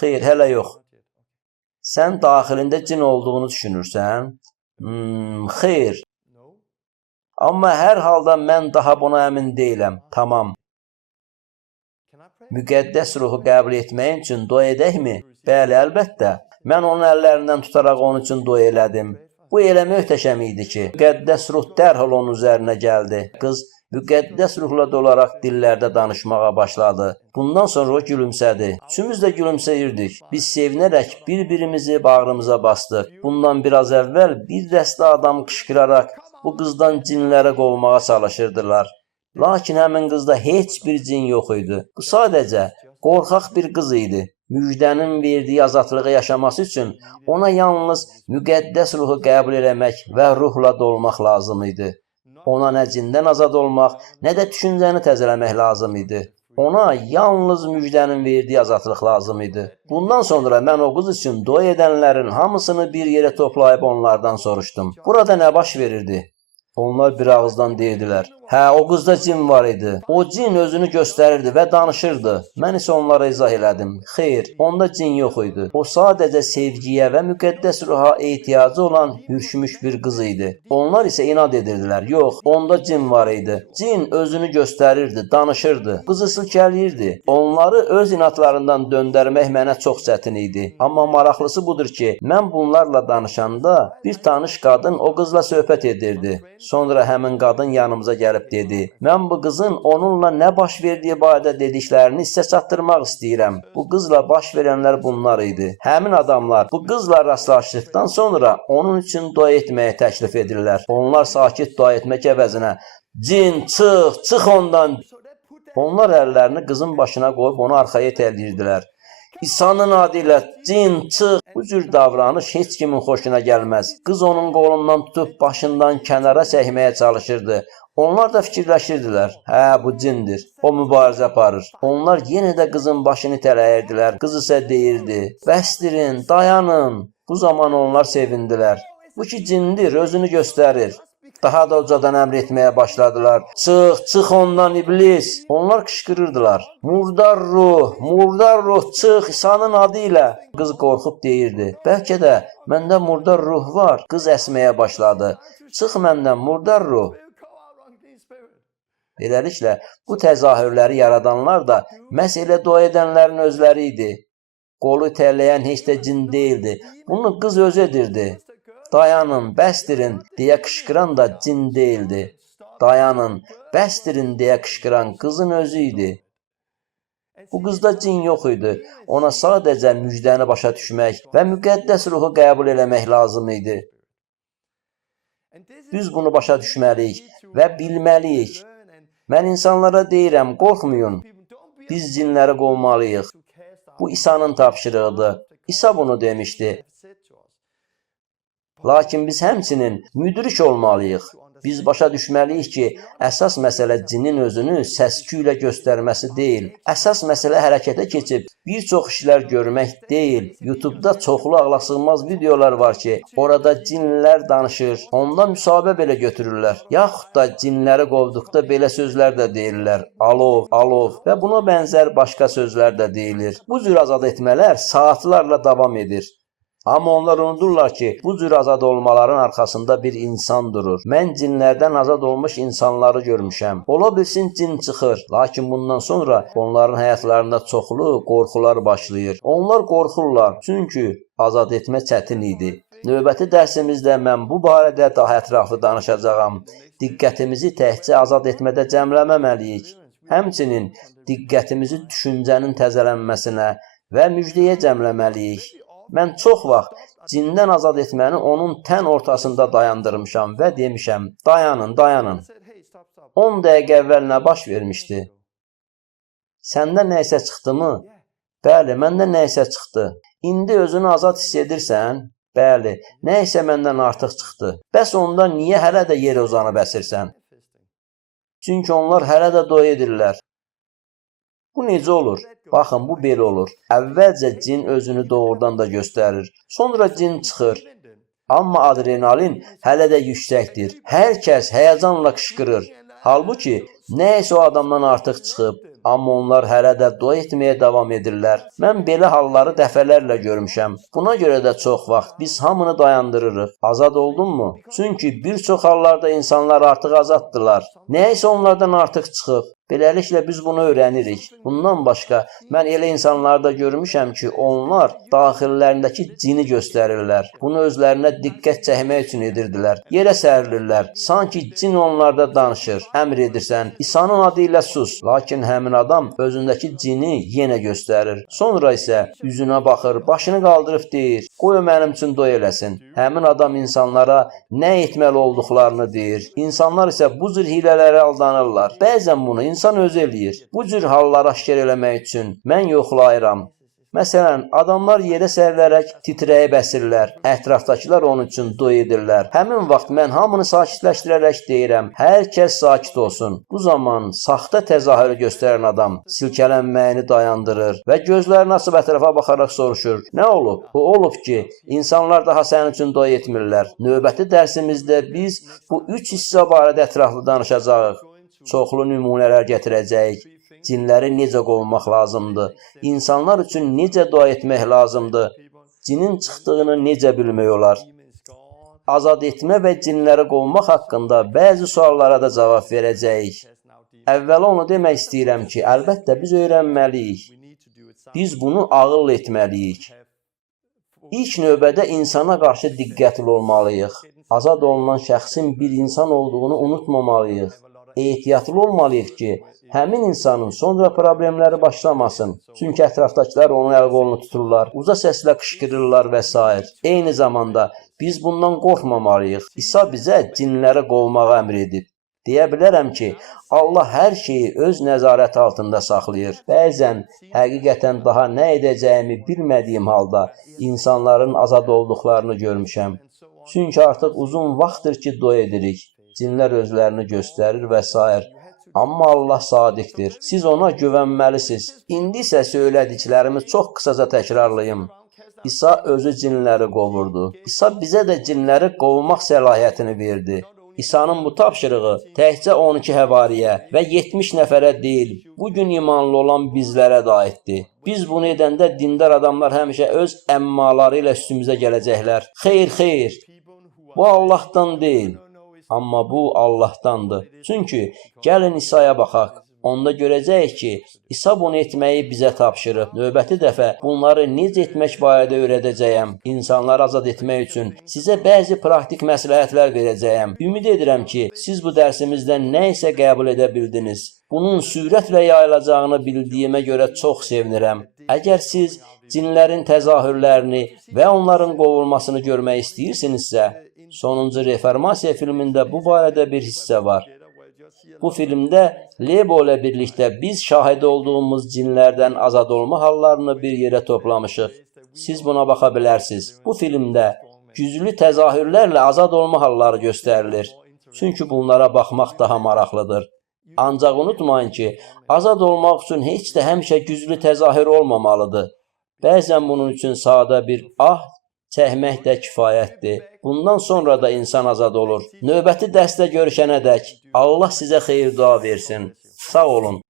Xeyr, hələ yox. Sən daxilində cin olduğunu düşünürsən? Xeyr. Amma hər halda mən daha buna əmin deyiləm. Tamam. Müqəddəs ruhu qəbul etmək üçün dua edəkmi? Bəli, əlbəttə. Mən onun əllərindən tutaraq onun üçün dua elədim. Bu elə möhtəşəm idi ki, müqəddəs ruh dərhal onun üzərinə gəldi. Qız müqəddəs ruhla dolaraq dillərdə danışmağa başladı. Bundan sonra o gülümsədi. Üçümüz də gülümsəyirdik. Biz sevinərək bir-birimizi bağrımıza bastıq. Bundan biraz əvvəl bir dəstə adam qışqıraraq bu qızdan cinləri qovmağa çalışırdılar. Lakin həmin qızda heç bir cin yox idi. Bu sadəcə qorxaq bir qız idi. Müjdənin verdiyi azadlığı yaşaması üçün ona yalnız müqəddəs ruhu qəbul eləmək və ruhla dolmaq lazım idi. Ona nə cindən azad olmaq, nə də düşüncəni təzələmək lazım idi. Ona yalnız müjdənin verdiyi azadlıq lazım idi. Bundan sonra mən o qız üçün dua edənlərin hamısını bir yerə toplayıb onlardan soruşdum. Burada nə baş verirdi? Onlar bir ağızdan deyirdilər. Hə, o qızda cin var idi. O cin özünü göstərirdi və danışırdı. Mən isə onlara izah elədim. Xeyr, onda cin yox idi. O sadəcə sevgiyə və müqəddəs ruha ehtiyacı olan hürkmüş bir qız idi. Onlar isə inad edirdilər. Yox, onda cin var idi. Cin özünü göstərirdi, danışırdı, qızı silkələyirdi. Onları öz inadlarından döndərmək mənə çox çətin idi. Amma maraqlısı budur ki, mən bunlarla danışanda bir tanış qadın o qızla söhbət edirdi. Sonra həmin qadın yanımıza gəlib dedi. Mən bu qızın onunla nə baş verdiyi barədə dediklərini sizə çatdırmaq istəyirəm. Bu qızla baş verənlər bunlar idi. Həmin adamlar bu qızla rastlaşdıqdan sonra onun üçün dua etməyə təklif edirlər. Onlar sakit dua etmək əvəzinə cin çıx ondan. Onlar əllərini qızın başına qoyub onu arxaya itələyirdilər. İsa'nın adı ilə cin çıx. Bu cür davranış heç kimin xoşuna gəlməz. Qız onun qolundan tutub başından kənara çəkməyə çalışırdı. Onlar da fikirləşirdilər. Hə, bu cindir. O mübarizə aparır. Onlar yenə də qızın başını itələyirdilər. Qız isə deyirdi. Bəsdirin, dayanın. Bu zaman onlar sevindilər. Bu ki cindir, özünü göstərir. Daha da ucadan əmr etməyə başladılar. Çıx ondan iblis. Onlar qışqırırdılar. Murdar ruh, çıx İsa'nın adı ilə. Qız qorxub deyirdi. Bəlkə də məndə murdar ruh var. Qız əsməyə başladı. Çıx məndən murdar ruh. Beləliklə, bu təzahürləri yaradanlar da məhz elə dua edənlərin özləri idi. Qolu itələyən heç də cin deyildi. Bunu qız özü edirdi. Dayanın, bəsdirin deyə qışqıran da cin deyildi. Dayanın, bəsdirin deyə qışqıran qızın özü idi. Bu qızda cin yox idi. Ona sadəcə müjdəni başa düşmək və müqəddəs ruhu qəbul eləmək lazım idi. Biz bunu başa düşməliyik və bilməliyik. Mən insanlara deyirəm, qorxmayın. Biz cinləri qovmalıyıq. Bu İsa'nın tapşırığıdır. İsa bunu demişdi. Lakin biz həmçinin müdrik olmalıyıq. Biz başa düşməliyik ki, əsas məsələ cinin özünü səs-küy ilə göstərməsi deyil. Əsas məsələ hərəkətə keçib bir çox işlər görmək deyil. YouTube-da çoxlu ağlasığmaz videolar var ki, orada cinlər danışır, onda müsahibə belə götürürlər. Yaxud da cinləri qovduqda belə sözlər də deyirlər. Alov və buna bənzər başqa sözlər də deyilir. Bu cür azad etmələr saatlarla davam edir. Amma onlar unudurlar ki, bu cür azad olmaların arxasında bir insan durur. Mən cinlərdən azad olmuş insanları görmüşəm. Ola bilsin cin çıxır, lakin bundan sonra onların həyatlarında çoxlu qorxular başlayır. Onlar qorxurlar, çünki azad etmə çətin idi. Növbəti dərsimizdə mən bu barədə daha ətraflı danışacağam. Diqqətimizi təkcə azad etmədə cəmləməməliyik. Həmçinin diqqətimizi düşüncənin təzələnməsinə və müjdəyə cəmləməliyik. Mən çox vaxt cindən azad etməni onun tən ortasında dayandırmışam və demişəm, dayanın. 10 dəqiqə əvvəl nə baş vermişdi? Səndə nə isə çıxdımı? Bəli, məndə nə isə çıxdı. İndi özünü azad hiss edirsən? Bəli, nə isə məndən artıq çıxdı. Bəs onda niyə hələ də yerə uzanıb əsirsən? Çünki onlar hələ də dua edirlər. Bu necə olur? Baxın, bu belə olur. Əvvəlcə cin özünü doğrudan da göstərir. Sonra cin çıxır. Amma adrenalin hələ də yüksəkdir. Hər kəs həyəcanla qışqırır. Halbuki nəyəsə o adamdan artıq çıxıb. Amma onlar hələ də dua etməyə davam edirlər. Mən belə halları dəfələrlə görmüşəm. Buna görə də çox vaxt biz hamını dayandırırıq. Azad oldunmu? Çünki bir çox hallarda insanlar artıq azaddılar. Nəyəsə onlardan artıq çıxıb. Beləliklə biz bunu öyrənirik. Bundan başqa, mən elə insanlarda görmüşəm ki, onlar daxillərindəki cini göstərirlər. Bunu özlərinə diqqət çəkmək üçün edirdilər. Yerə sərilirlər. Sanki cin onlarda danışır. Əmr edirsən, İsa'nın adı ilə sus. Lakin həmin adam özündəki cini yenə göstərir. Sonra isə üzünə baxır, başını qaldırıb deyir, qoy mənim üçün dua eləsin. Həmin adam insanlara nə etməli olduqlarını deyir. İnsanlar isə bu cür hilələrə aldanırlar. Bəzən bunu İnsan özü eləyir. Bu cür halları aşkar eləmək üçün mən yoxlayıram. Məsələn, adamlar yerə sərilərək titrəyib əsirlər. Ətrafdakılar onun üçün dua edirlər. Həmin vaxt mən hamını sakitləşdirərək deyirəm, hər kəs sakit olsun. Bu zaman saxta təzahürü göstərən adam silkələnməyini dayandırır və gözlərini açıb ətrafa baxaraq soruşur. Nə olub? O olub ki, insanlar daha sənin üçün dua etmirlər. Növbəti dərsimizdə biz bu 3 hissə barədə ətraflı danışacağıq. Çoxlu nümunələr gətirəcəyik. Cinləri necə qovmaq lazımdır? İnsanlar üçün necə dua etmək lazımdır? Cinin çıxdığını necə bilmək olar? Azad etmə və cinləri qovmaq haqqında bəzi suallara da cavab verəcəyik. Əvvəla onu demək istəyirəm ki, əlbəttə biz öyrənməliyik. Biz bunu ağıl etməliyik. İlk növbədə insana qarşı diqqətli olmalıyıq. Azad olunan şəxsin bir insan olduğunu unutmamalıyıq. Ehtiyatlı olmalıyıq ki, həmin insanın sonra problemləri başlamasın. Çünki ətrafdakılar onun əl-qolunu tuturlar, uca səslə qışqırırlar və s. Eyni zamanda biz bundan qorxmamalıyıq. İsa bizə cinləri qovmağı əmr edib. Deyə bilərəm ki, Allah hər şeyi öz nəzarət altında saxlayır. Bəzən həqiqətən daha nə edəcəyimi bilmədiyim halda insanların azad olduqlarını görmüşəm. Çünki artıq uzun vaxtdır ki, dua edirik. Cinlər özlərini göstərir və s. Amma Allah sadiqdir. Siz ona güvənməlisiniz. İndi isə söylədiklərimi çox qısaca təkrarlayım. İsa özü cinləri qovurdu. İsa bizə də cinləri qovmaq səlahiyyətini verdi. İsa'nın bu tapşırığı təkcə 12 həvariyə və 70 nəfərə deyil, bugün imanlı olan bizlərə də aiddir. Biz bunu edəndə dindar adamlar həmişə öz əmmaları ilə üstümüzə gələcəklər. Xeyr, bu Allahdan deyil. Amma bu Allahdandır. Çünki gəlin İsa'ya baxaq. Onda görəcəyik ki, İsa bunu etməyi bizə tapşırıb. Növbəti dəfə bunları necə etmək barədə öyrədəcəyəm. İnsanları azad etmək üçün sizə bəzi praktik məsləhətlər verəcəyəm. Ümid edirəm ki, siz bu dərsimizdən nə isə qəbul edə bildiniz. Bunun sürətlə yayılacağını bildiyimə görə çox sevinirəm. Əgər siz cinlərin təzahürlərini və onların qovulmasını görmək istəyirsinizsə, sonuncu Reformasiya filmində bu barədə bir hissə var. Bu filmdə Lebo ilə birlikdə biz şahid olduğumuz cinlərdən azad olma hallarını bir yerə toplamışıq. Siz buna baxa bilərsiniz. Bu filmdə güclü təzahürlərlə azad olma halları göstərilir. Çünki bunlara baxmaq daha maraqlıdır. Ancaq unutmayın ki, azad olmaq üçün heç də həmişə güclü təzahür olmamalıdır. Bəzən bunun üçün sadə bir çəkmək də kifayətdir. Bundan sonra da insan azad olur. Növbəti dərsdə görüşənədək Allah sizə xeyir dua versin. Sağ olun.